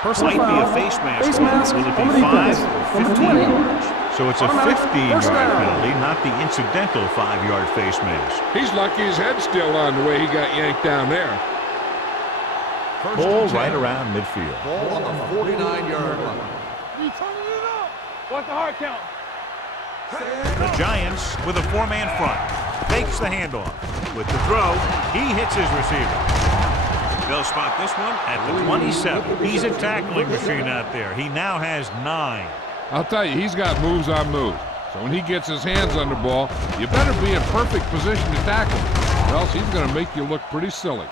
Personal Might be a foul. face mask. Face mask Will it on the be 5 defense. or Number 15 20. yards? So it's a Automatic 15-yard first down. penalty, not the incidental 5-yard face mask. He's lucky his head's still on the way he got yanked down there. First Ball and 10. right around midfield. Ball on the 49-yard line. You turning it up. What's the hard count? The Giants with a 4-man front. Fakes the handoff. With the throw, he hits his receiver. They'll spot this one at the 27. He's a tackling machine out there. He now has 9. I'll tell you, he's got moves on moves. So when he gets his hands on the ball, you better be in perfect position to tackle him, or else he's going to make you look pretty silly.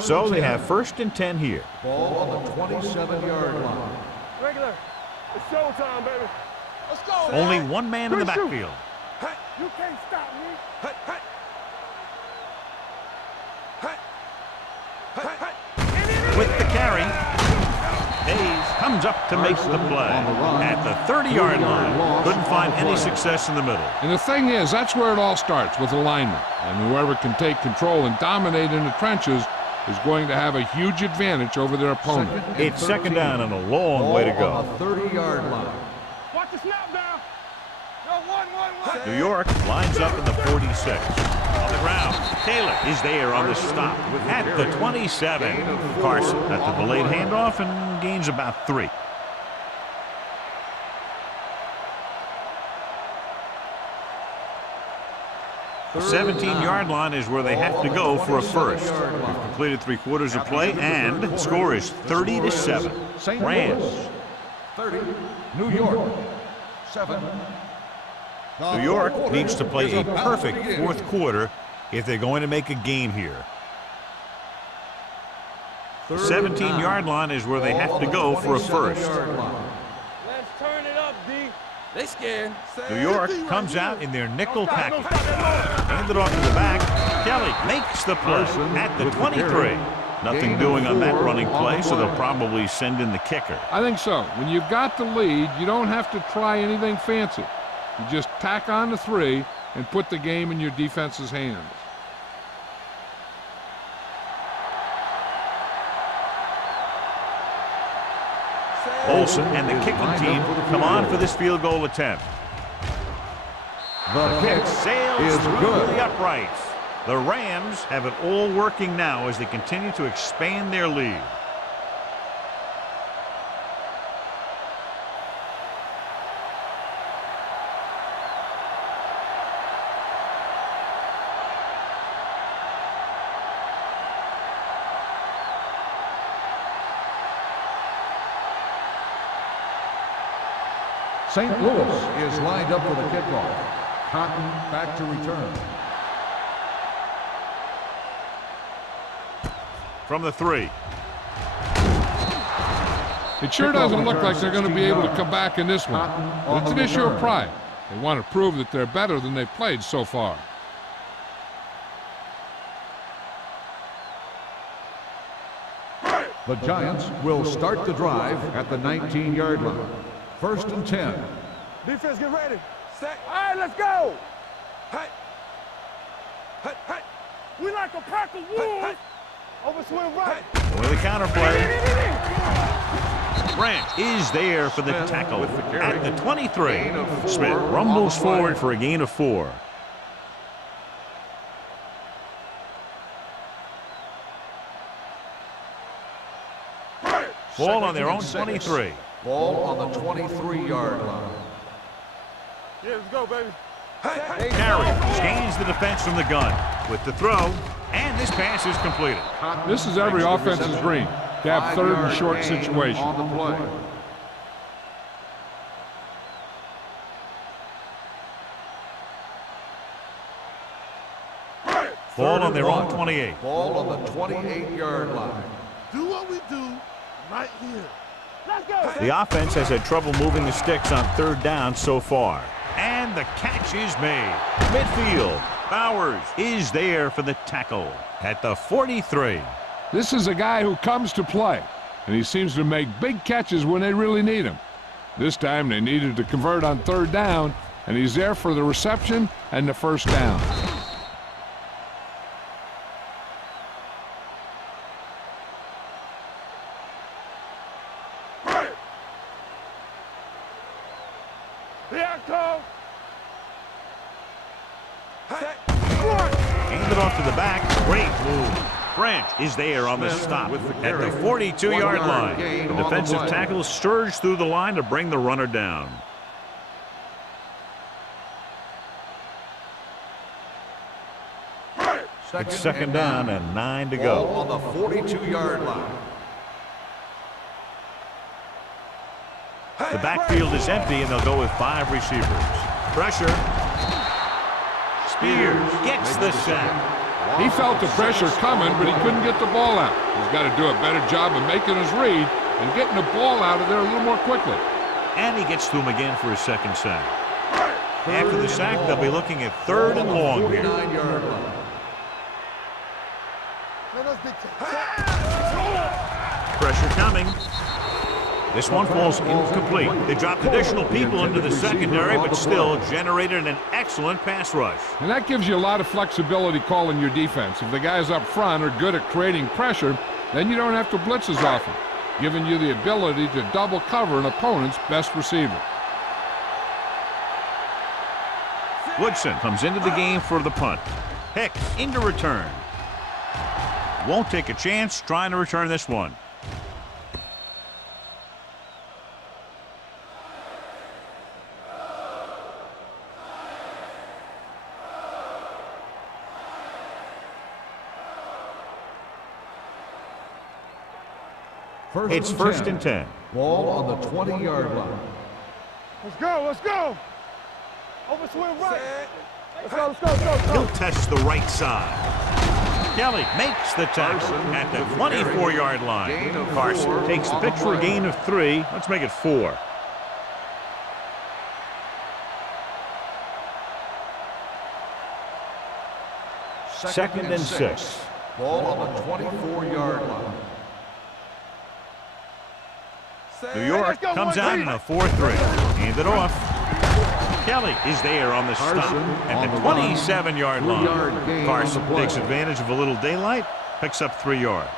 So they have first and 10 here. Ball on the 27-yard line. Regular. It's showtime, baby. Let's go. Only one man in the Good shoot. backfield. You can't stop me. With the carry, Hayes comes up to make the play at the 30-yard line. Couldn't find any success in the middle. And the thing is, that's where it all starts, with alignment. And whoever can take control and dominate in the trenches is going to have a huge advantage over their opponent. It's second down and a long way to go. On the 30-yard line. Watch the snap down. New York lines up in the 46. On the ground, Taylor is there on the stop at the 27. Carson at the delayed handoff and gains about 3. The 17-yard line is where they have to go for a first. We've completed 3 quarters of play, and the score is 30-7. Rams. 30, New York, 7. New York needs to play a perfect fourth quarter if they're going to make a game here. The 17-yard line is where they have to go for a first. Let's turn it up, D. They scared. New York comes out in their nickel package. Handed off to the back. Kelly makes the play at the 23. Nothing doing on that running play, so they'll probably send in the kicker. I think so. When you've got the lead, you don't have to try anything fancy. You just tack on the 3 and put the game in your defense's hands. Olsen and the kicking team come on for this field goal attempt. The kick Sails is through good. the uprights. The Rams have it all working now as they continue to expand their lead. St. Louis is lined up for the kickoff. Cotton back to return. From the 3. It sure doesn't look like they're going to be able to come back in this one. But it's an issue of pride. They want to prove that they're better than they've played so far. The Giants will start the drive at the 19-yard line. First and 10. Defense, get ready. Set. All right, let's go. Hey. Hey, hey. We like a pack of wolves. Over swing right. With a counter play. Grant is there for the tackle at the 23. Smith rumbles forward for a gain of 4. Ball on their own 23. Ball on the 23-yard line. Yeah, let's go, baby. Carey scans the defense from the gun with the throw, and this pass is completed. This is every offense's dream, to have third and short situation. On the play. Ball on their own 28. Ball on the 28-yard line. Do what we do right here. Let's go. The offense has had trouble moving the sticks on third down so far. And the catch is made. Midfield. Bowers is there for the tackle at the 43. This is a guy who comes to play, and he seems to make big catches when they really need him. This time they needed to convert on third down, and he's there for the reception and the first down. Handed off to the back. Great move. Brent is there on the stop at the 42-yard line. The defensive tackle surged through the line to bring the runner down. It's second down and 9 to go. Ball on the 42-yard line. The backfield is empty, and they'll go with 5 receivers. Pressure. Spears gets the sack. He felt the pressure coming, but he couldn't get the ball out. He's got to do a better job of making his read and getting the ball out of there a little more quickly. And he gets to him again for his second sack. After the sack, they'll be looking at third and long here. 49-yard line. Pressure coming. This one falls incomplete. They dropped additional people into the secondary, but still generated an excellent pass rush. And that gives you a lot of flexibility calling your defense. If the guys up front are good at creating pressure, then you don't have to blitz as often, giving you the ability to double cover an opponent's best receiver. Woodson comes into the game for the punt. Hicks into return. Won't take a chance trying to return this one. It's first and 10. Ball on the 20-yard line. Let's go, let's go. Over swing right. Let's go. He'll test the right side. Kelly makes the tackle at the 24-yard line. Carson takes the pitch for a gain of 3. Let's make it 4. Second and 6. Ball on the 24-yard line. New York comes out in a 4-3. Hand it off. Kelly is there on the stop at the 27-yard line. Carson takes advantage of a little daylight, picks up 3 yards.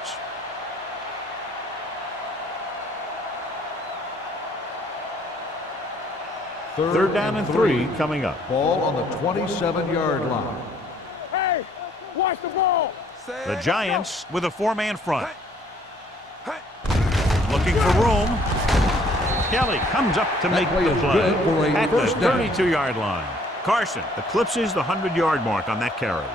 Third down and 3 coming up. Ball on the 27-yard line. Hey, watch the ball. The Giants with a 4-man front. Looking for room. Kelly comes up to make the play at the 32-yard line. Carson eclipses the 100-yard mark on that carry.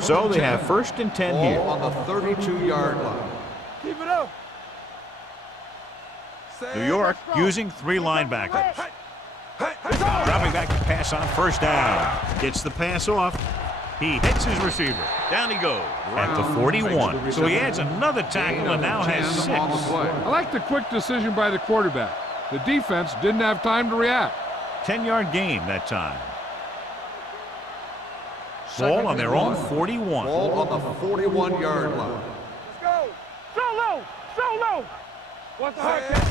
So they have first and 10 here. On the 32-yard line. Keep it up. New York using 3 linebackers. Dropping back to pass on first down. Gets the pass off. He hits his receiver. Down he goes at the 41. So he adds another tackle and now has 6. I like the quick decision by the quarterback. The defense didn't have time to react. 10-yard gain that time. Ball on their own 41. Ball on the 41-yard line. Let's go. So low. What's the hard catch?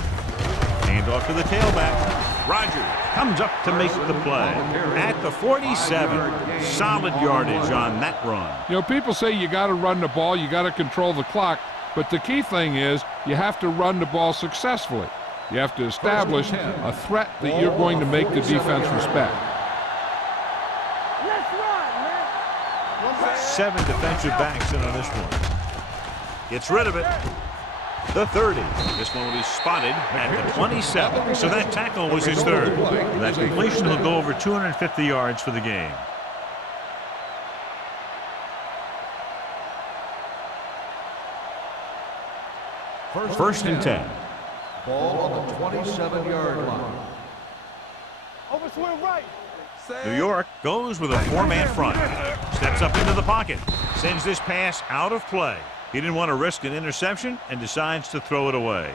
Hand off to the tailback. Rogers comes up to make the play at the 47. Solid yardage on that run. You know, people say you got to run the ball, you got to control the clock, but the key thing is you have to run the ball successfully. You have to establish a threat that you're going to make the defense respect. Let's run, man. 7 defensive backs in on this one. Gets rid of it. The 30. This one will be spotted at the 27. So that tackle was his 3rd. With that completion, he'll go over 250 yards for the game. First and 10. Ball on the 27-yard line. Over swing right. New York goes with a 4-man front. Steps up into the pocket. Sends this pass out of play. He didn't want to risk an interception and decides to throw it away.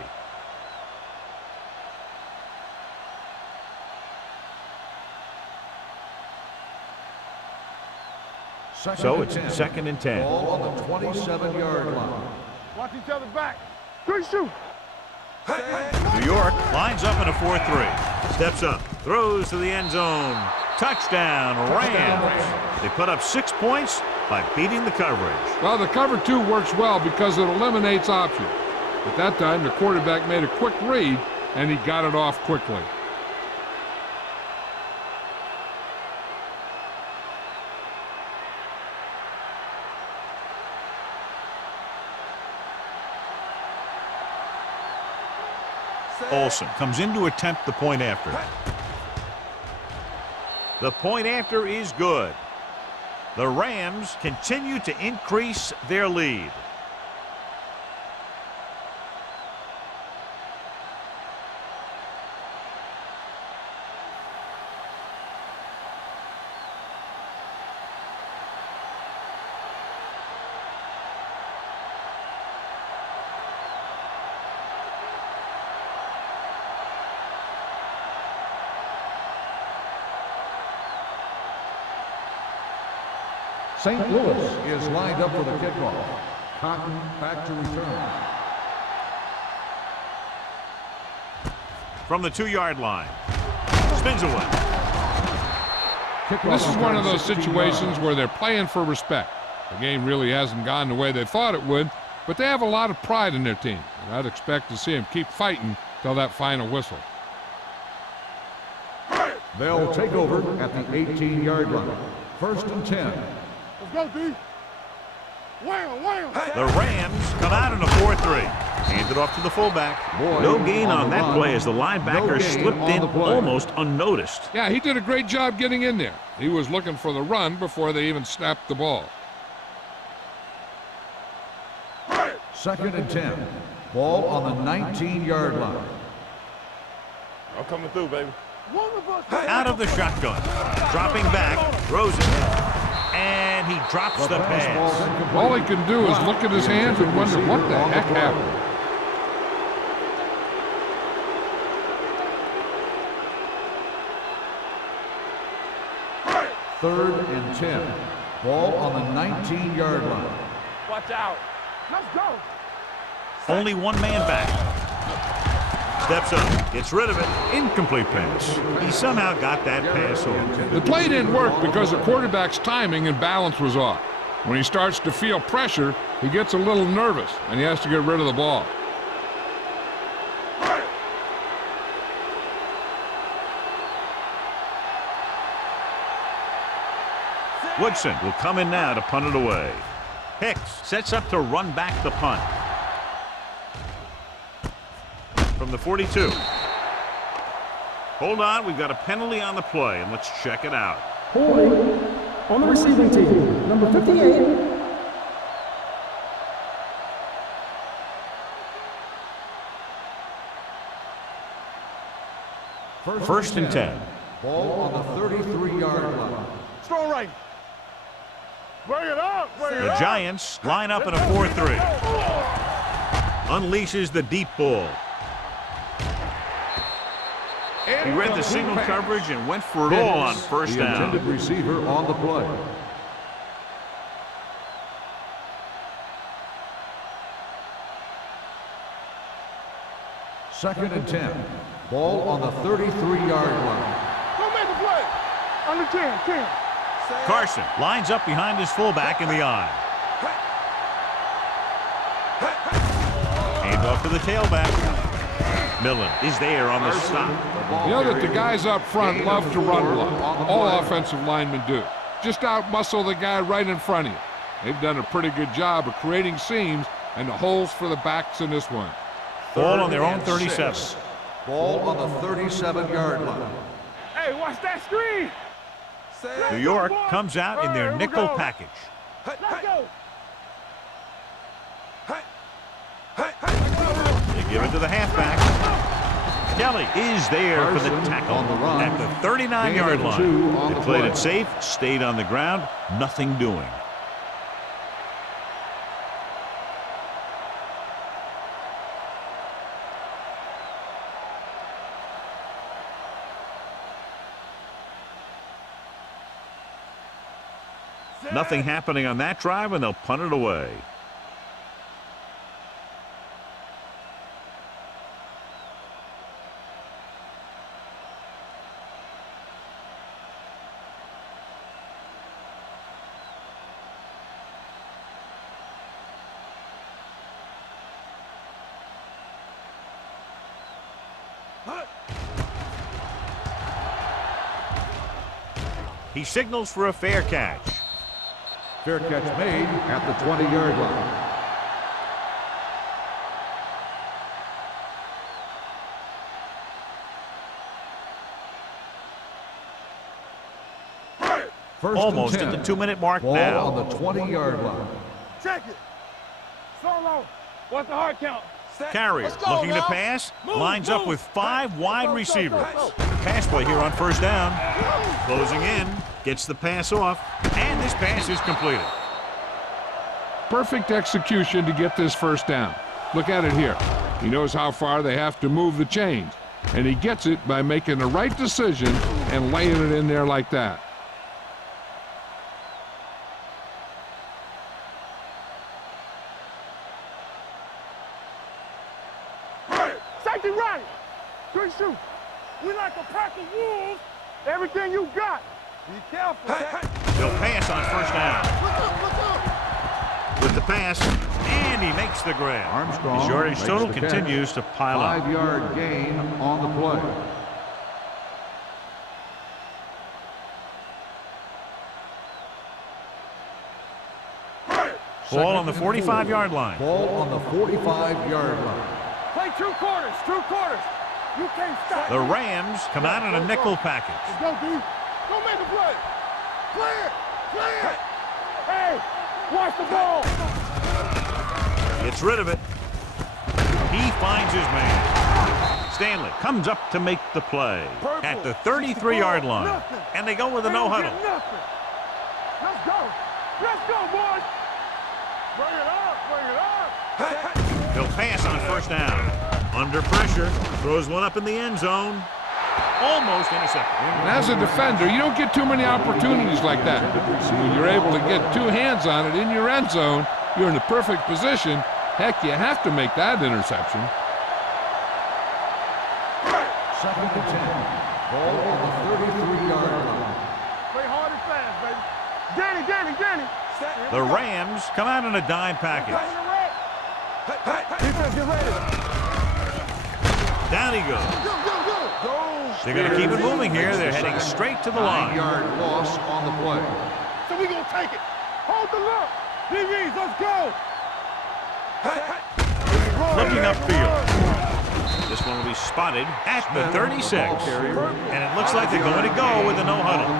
So it's second and 10. Ball on the 27-yard line. Watch each other back. 3 shoot. New York lines up in a 4-3. Steps up, throws to the end zone. Touchdown, Rams. They put up 6 points by beating the coverage. Well, the cover 2 works well because it eliminates options. At that time, the quarterback made a quick read, and he got it off quickly. Olsen comes in to attempt the point after. The point after is good. The Rams continue to increase their lead. St. Louis is lined up for the kickoff. Cotton back to return. From the 2-yard line. Spins away. This is one of those situations where they're playing for respect. The game really hasn't gone the way they thought it would, but they have a lot of pride in their team, and I'd expect to see them keep fighting till that final whistle. They'll take over at the 18-yard line. 1st and 10. Let's go, D. Wham, wham. The Rams come out in a 4-3. Handed off to the fullback. No gain on that play as the linebacker slipped in almost unnoticed. Yeah, he did a great job getting in there. He was looking for the run before they even snapped the ball. 2nd and 10. Ball on the 19-yard line. I'm coming through, baby. Out of the shotgun. Dropping back. Throws it. And he drops the pass. All he can do is look at his hands and wonder what the heck happened. Third and 10. Ball on the 19-yard line. Watch out. Let's go. Only one man back. Steps up, gets rid of it. Incomplete pass. He somehow got that pass off. The play didn't work because the quarterback's timing and balance was off. When he starts to feel pressure, he gets a little nervous, and he has to get rid of the ball. Woodson will come in now to punt it away. Hicks sets up to run back the punt. From the 42. Hold on, we've got a penalty on the play, and let's check it out. Holding on the receiving team, number 58. First and 10. Ball on the 33-yard line. Strong right. Bring it up. Bring it The up. Giants line up in a 4-3. Unleashes the deep ball. He read the single coverage and went for it all on first The down. intended receiver on the play. Second and 10. Ball on the 33-yard line. Don't make the play. Under 10. Carson lines up behind his fullback in the eye. Hand off to the tailback. Millen is there on the stop. You know that the guys up front love to run block. All offensive linemen do. Just out-muscle the guy right in front of you. They've done a pretty good job of creating seams and the holes for the backs in this one. Ball on their own 37. Ball on the 37-yard line. Hey, watch that screen. New York comes out in their nickel package. Let's go. They give it to the halfback. Kelly is there for the tackle at the 39-yard line. They played it safe, stayed on the ground, nothing doing. Nothing happening on that drive, and they'll punt it away. He signals for a fair catch. Fair catch made at the 20-yard line. Almost at the 2-minute mark Ball now. on the 20-yard line. Check it. Solo. What's the hard count? Carrier looking to pass, lines up with 5 wide receivers. Pass play here on first down. Closing in, gets the pass off, and this pass is completed. Perfect execution to get this first down. Look at it here. He knows how far they have to move the chains, and he gets it by making the right decision and laying it in there like that. Be right. Good shoot. We like a pack of wolves. Everything you got. Be careful. He'll pass on first down. With the pass, and he makes the grab. Armstrong His yardage makes total the catch. continues to pile up. 5-yard gain on the play. Ball on the 45-yard line. Ball on the 45-yard line. Play 2 quarters. 2 quarters. You can't stop. The Rams come out in a nickel package. Let's go, D. Go make a play. Play it. Play it. Hey, watch the ball. Gets rid of it. He finds his man. Stanley comes up to make the play at the 33-yard line. And they go with a no-huddle. Let's go. Let's go, boys. Bring it up. Bring it up. He'll pass on first down. Under pressure. Throws one up in the end zone. Almost intercepted. And as a defender, you don't get too many opportunities like that. So when you're able to get 2 hands on it in your end zone, you're in the perfect position. Heck, you have to make that interception. 2nd and 10. Ball on the 33-yard line. Play hard and fast, baby. Danny. The Rams come out in a dime package. Defense, get ready. Down he goes. They're going to keep it moving here. They're heading straight to the line. 9-yard loss on the play. So we're going to take it. Hold the look. DBs, let's go. Looking upfield. This one will be spotted at the 36. And it looks like they're going to go with a no-huddle.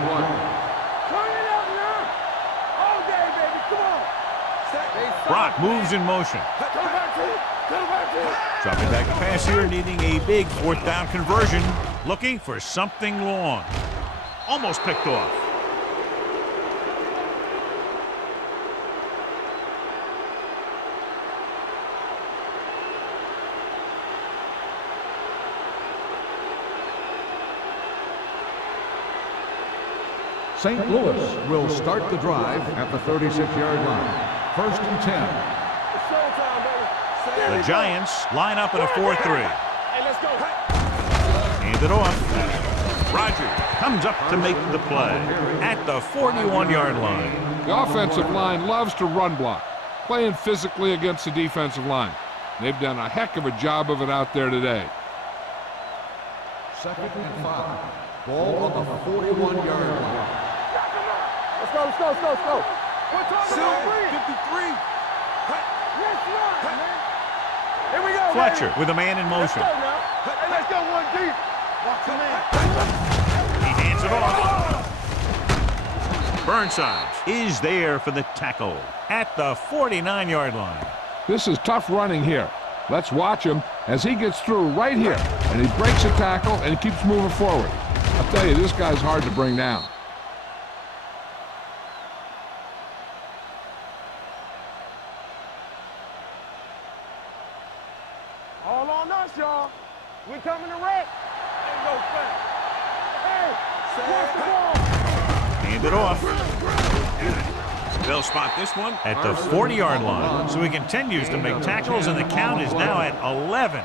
Turn it up now. All day, baby. Come on. Brock moves in motion. Come back to it. Come back to it. Dropping back to pass here, needing a big 4th down conversion. Looking for something long. Almost picked off. St. Louis will start the drive at the 36-yard line. 1st and 10. It's showtime, baby. The Giants line up in a 4-3. Hey, let's go. Hand it off. Rogers comes up to make the play at the 41-yard line. The offensive line loves to run block, playing physically against the defensive line. They've done a heck of a job of it out there today. 2nd and 5. Ball on the 41-yard line. Let's go. What time is it? 53. Let's run, man. Here we go, Fletcher baby. with a man in motion. Let's go now. Hey, let's go 1 deep. Watch the man. He hands it off. Burnside is there for the tackle at the 49-yard line. This is tough running here. Let's watch him as he gets through right here. And he breaks a tackle and he keeps moving forward. I'll tell you, this guy's hard to bring down. All on us, y'all. We coming to wreck. Ain't no fun. Hey, watch the ball. Hand it off. They'll spot this one at the 40-yard line. So he continues to make tackles, and the count is now at 11.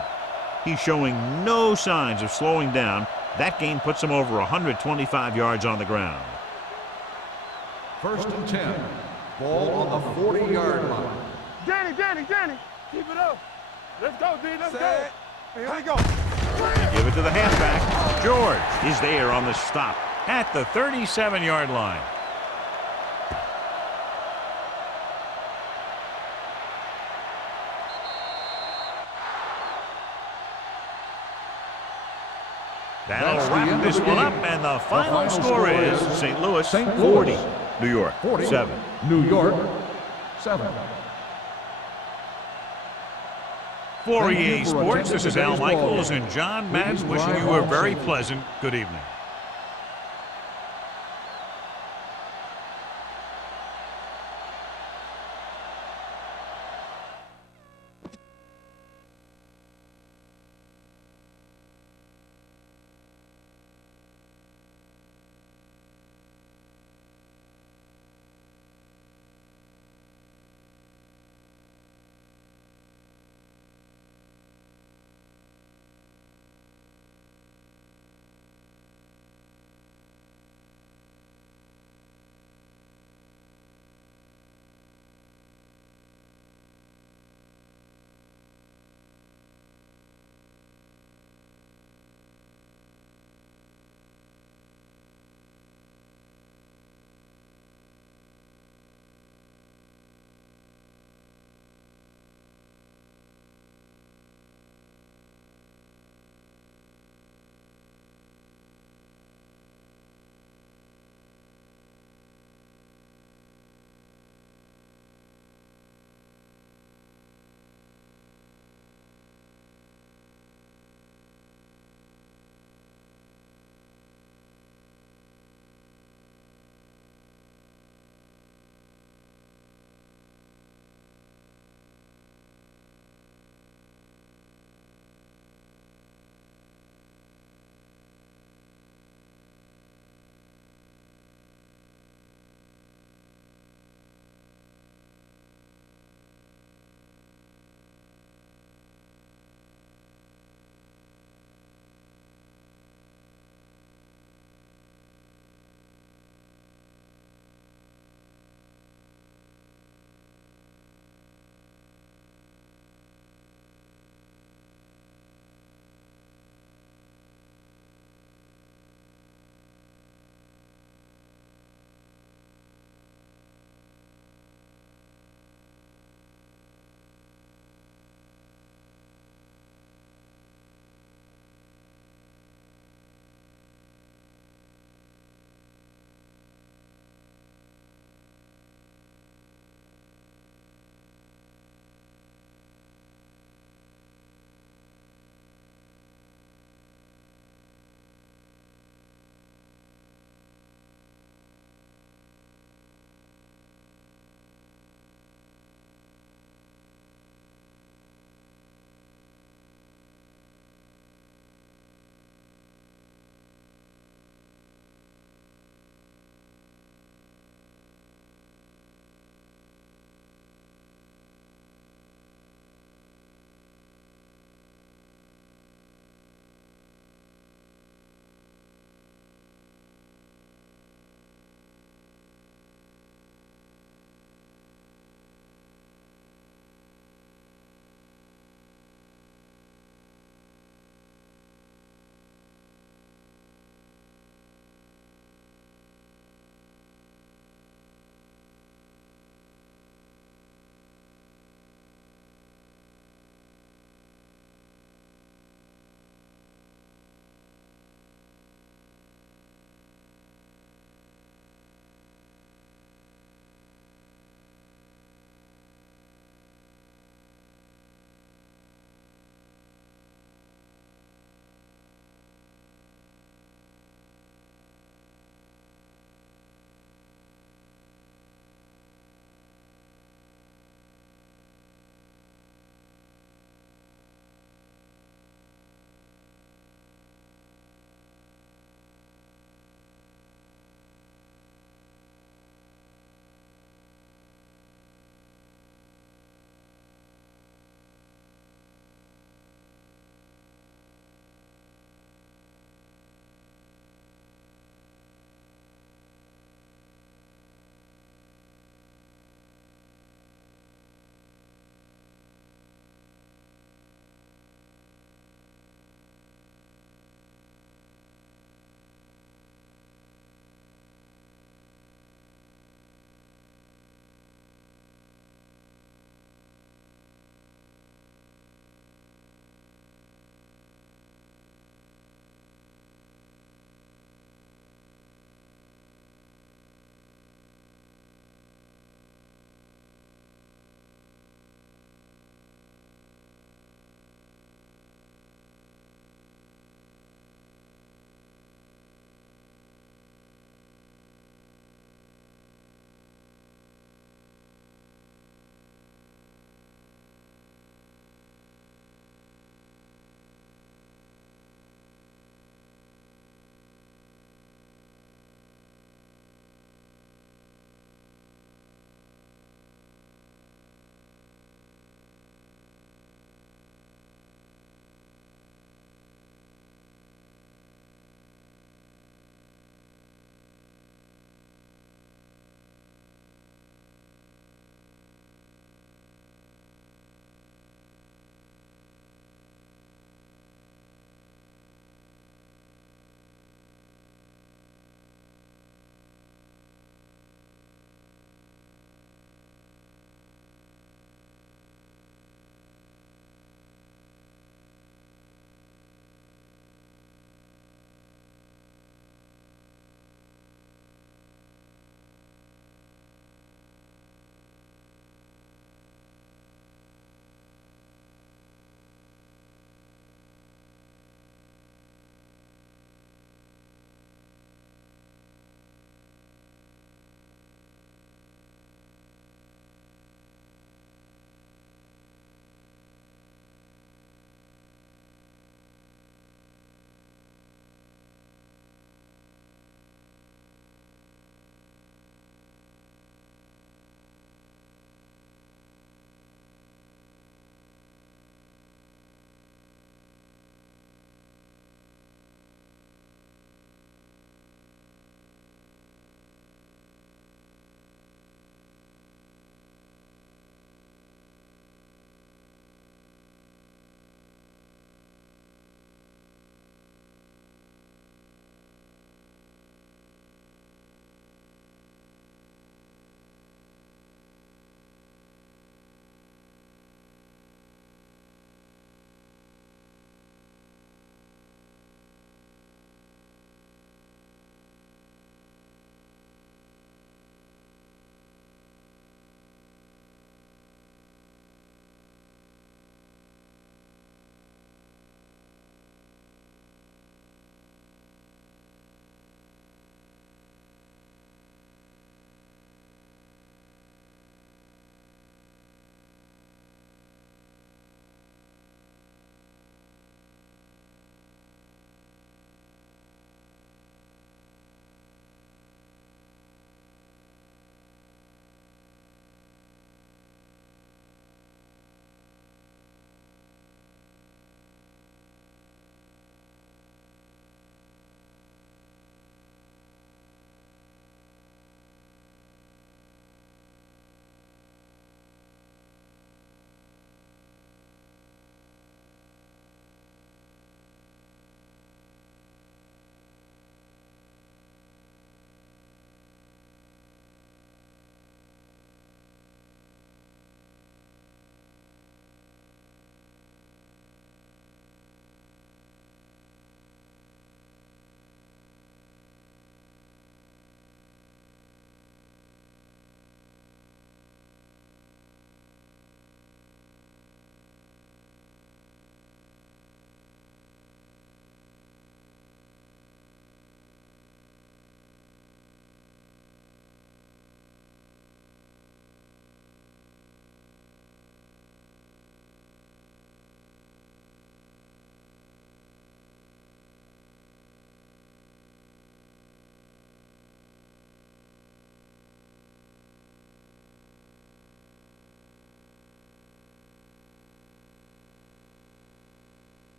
He's showing no signs of slowing down. That gain puts him over 125 yards on the ground. 1st and 10. Ball on the 40-yard line. Danny. Keep it up. Let's go, D. Let's go. Here we go. Give it to the halfback. George is there on the stop at the 37-yard line. That'll wrap this one up, and the final score is St. Louis 40, New York 7. New York 7. For EA Sports, this is Al Michaels and John Madden wishing you a very pleasant good evening.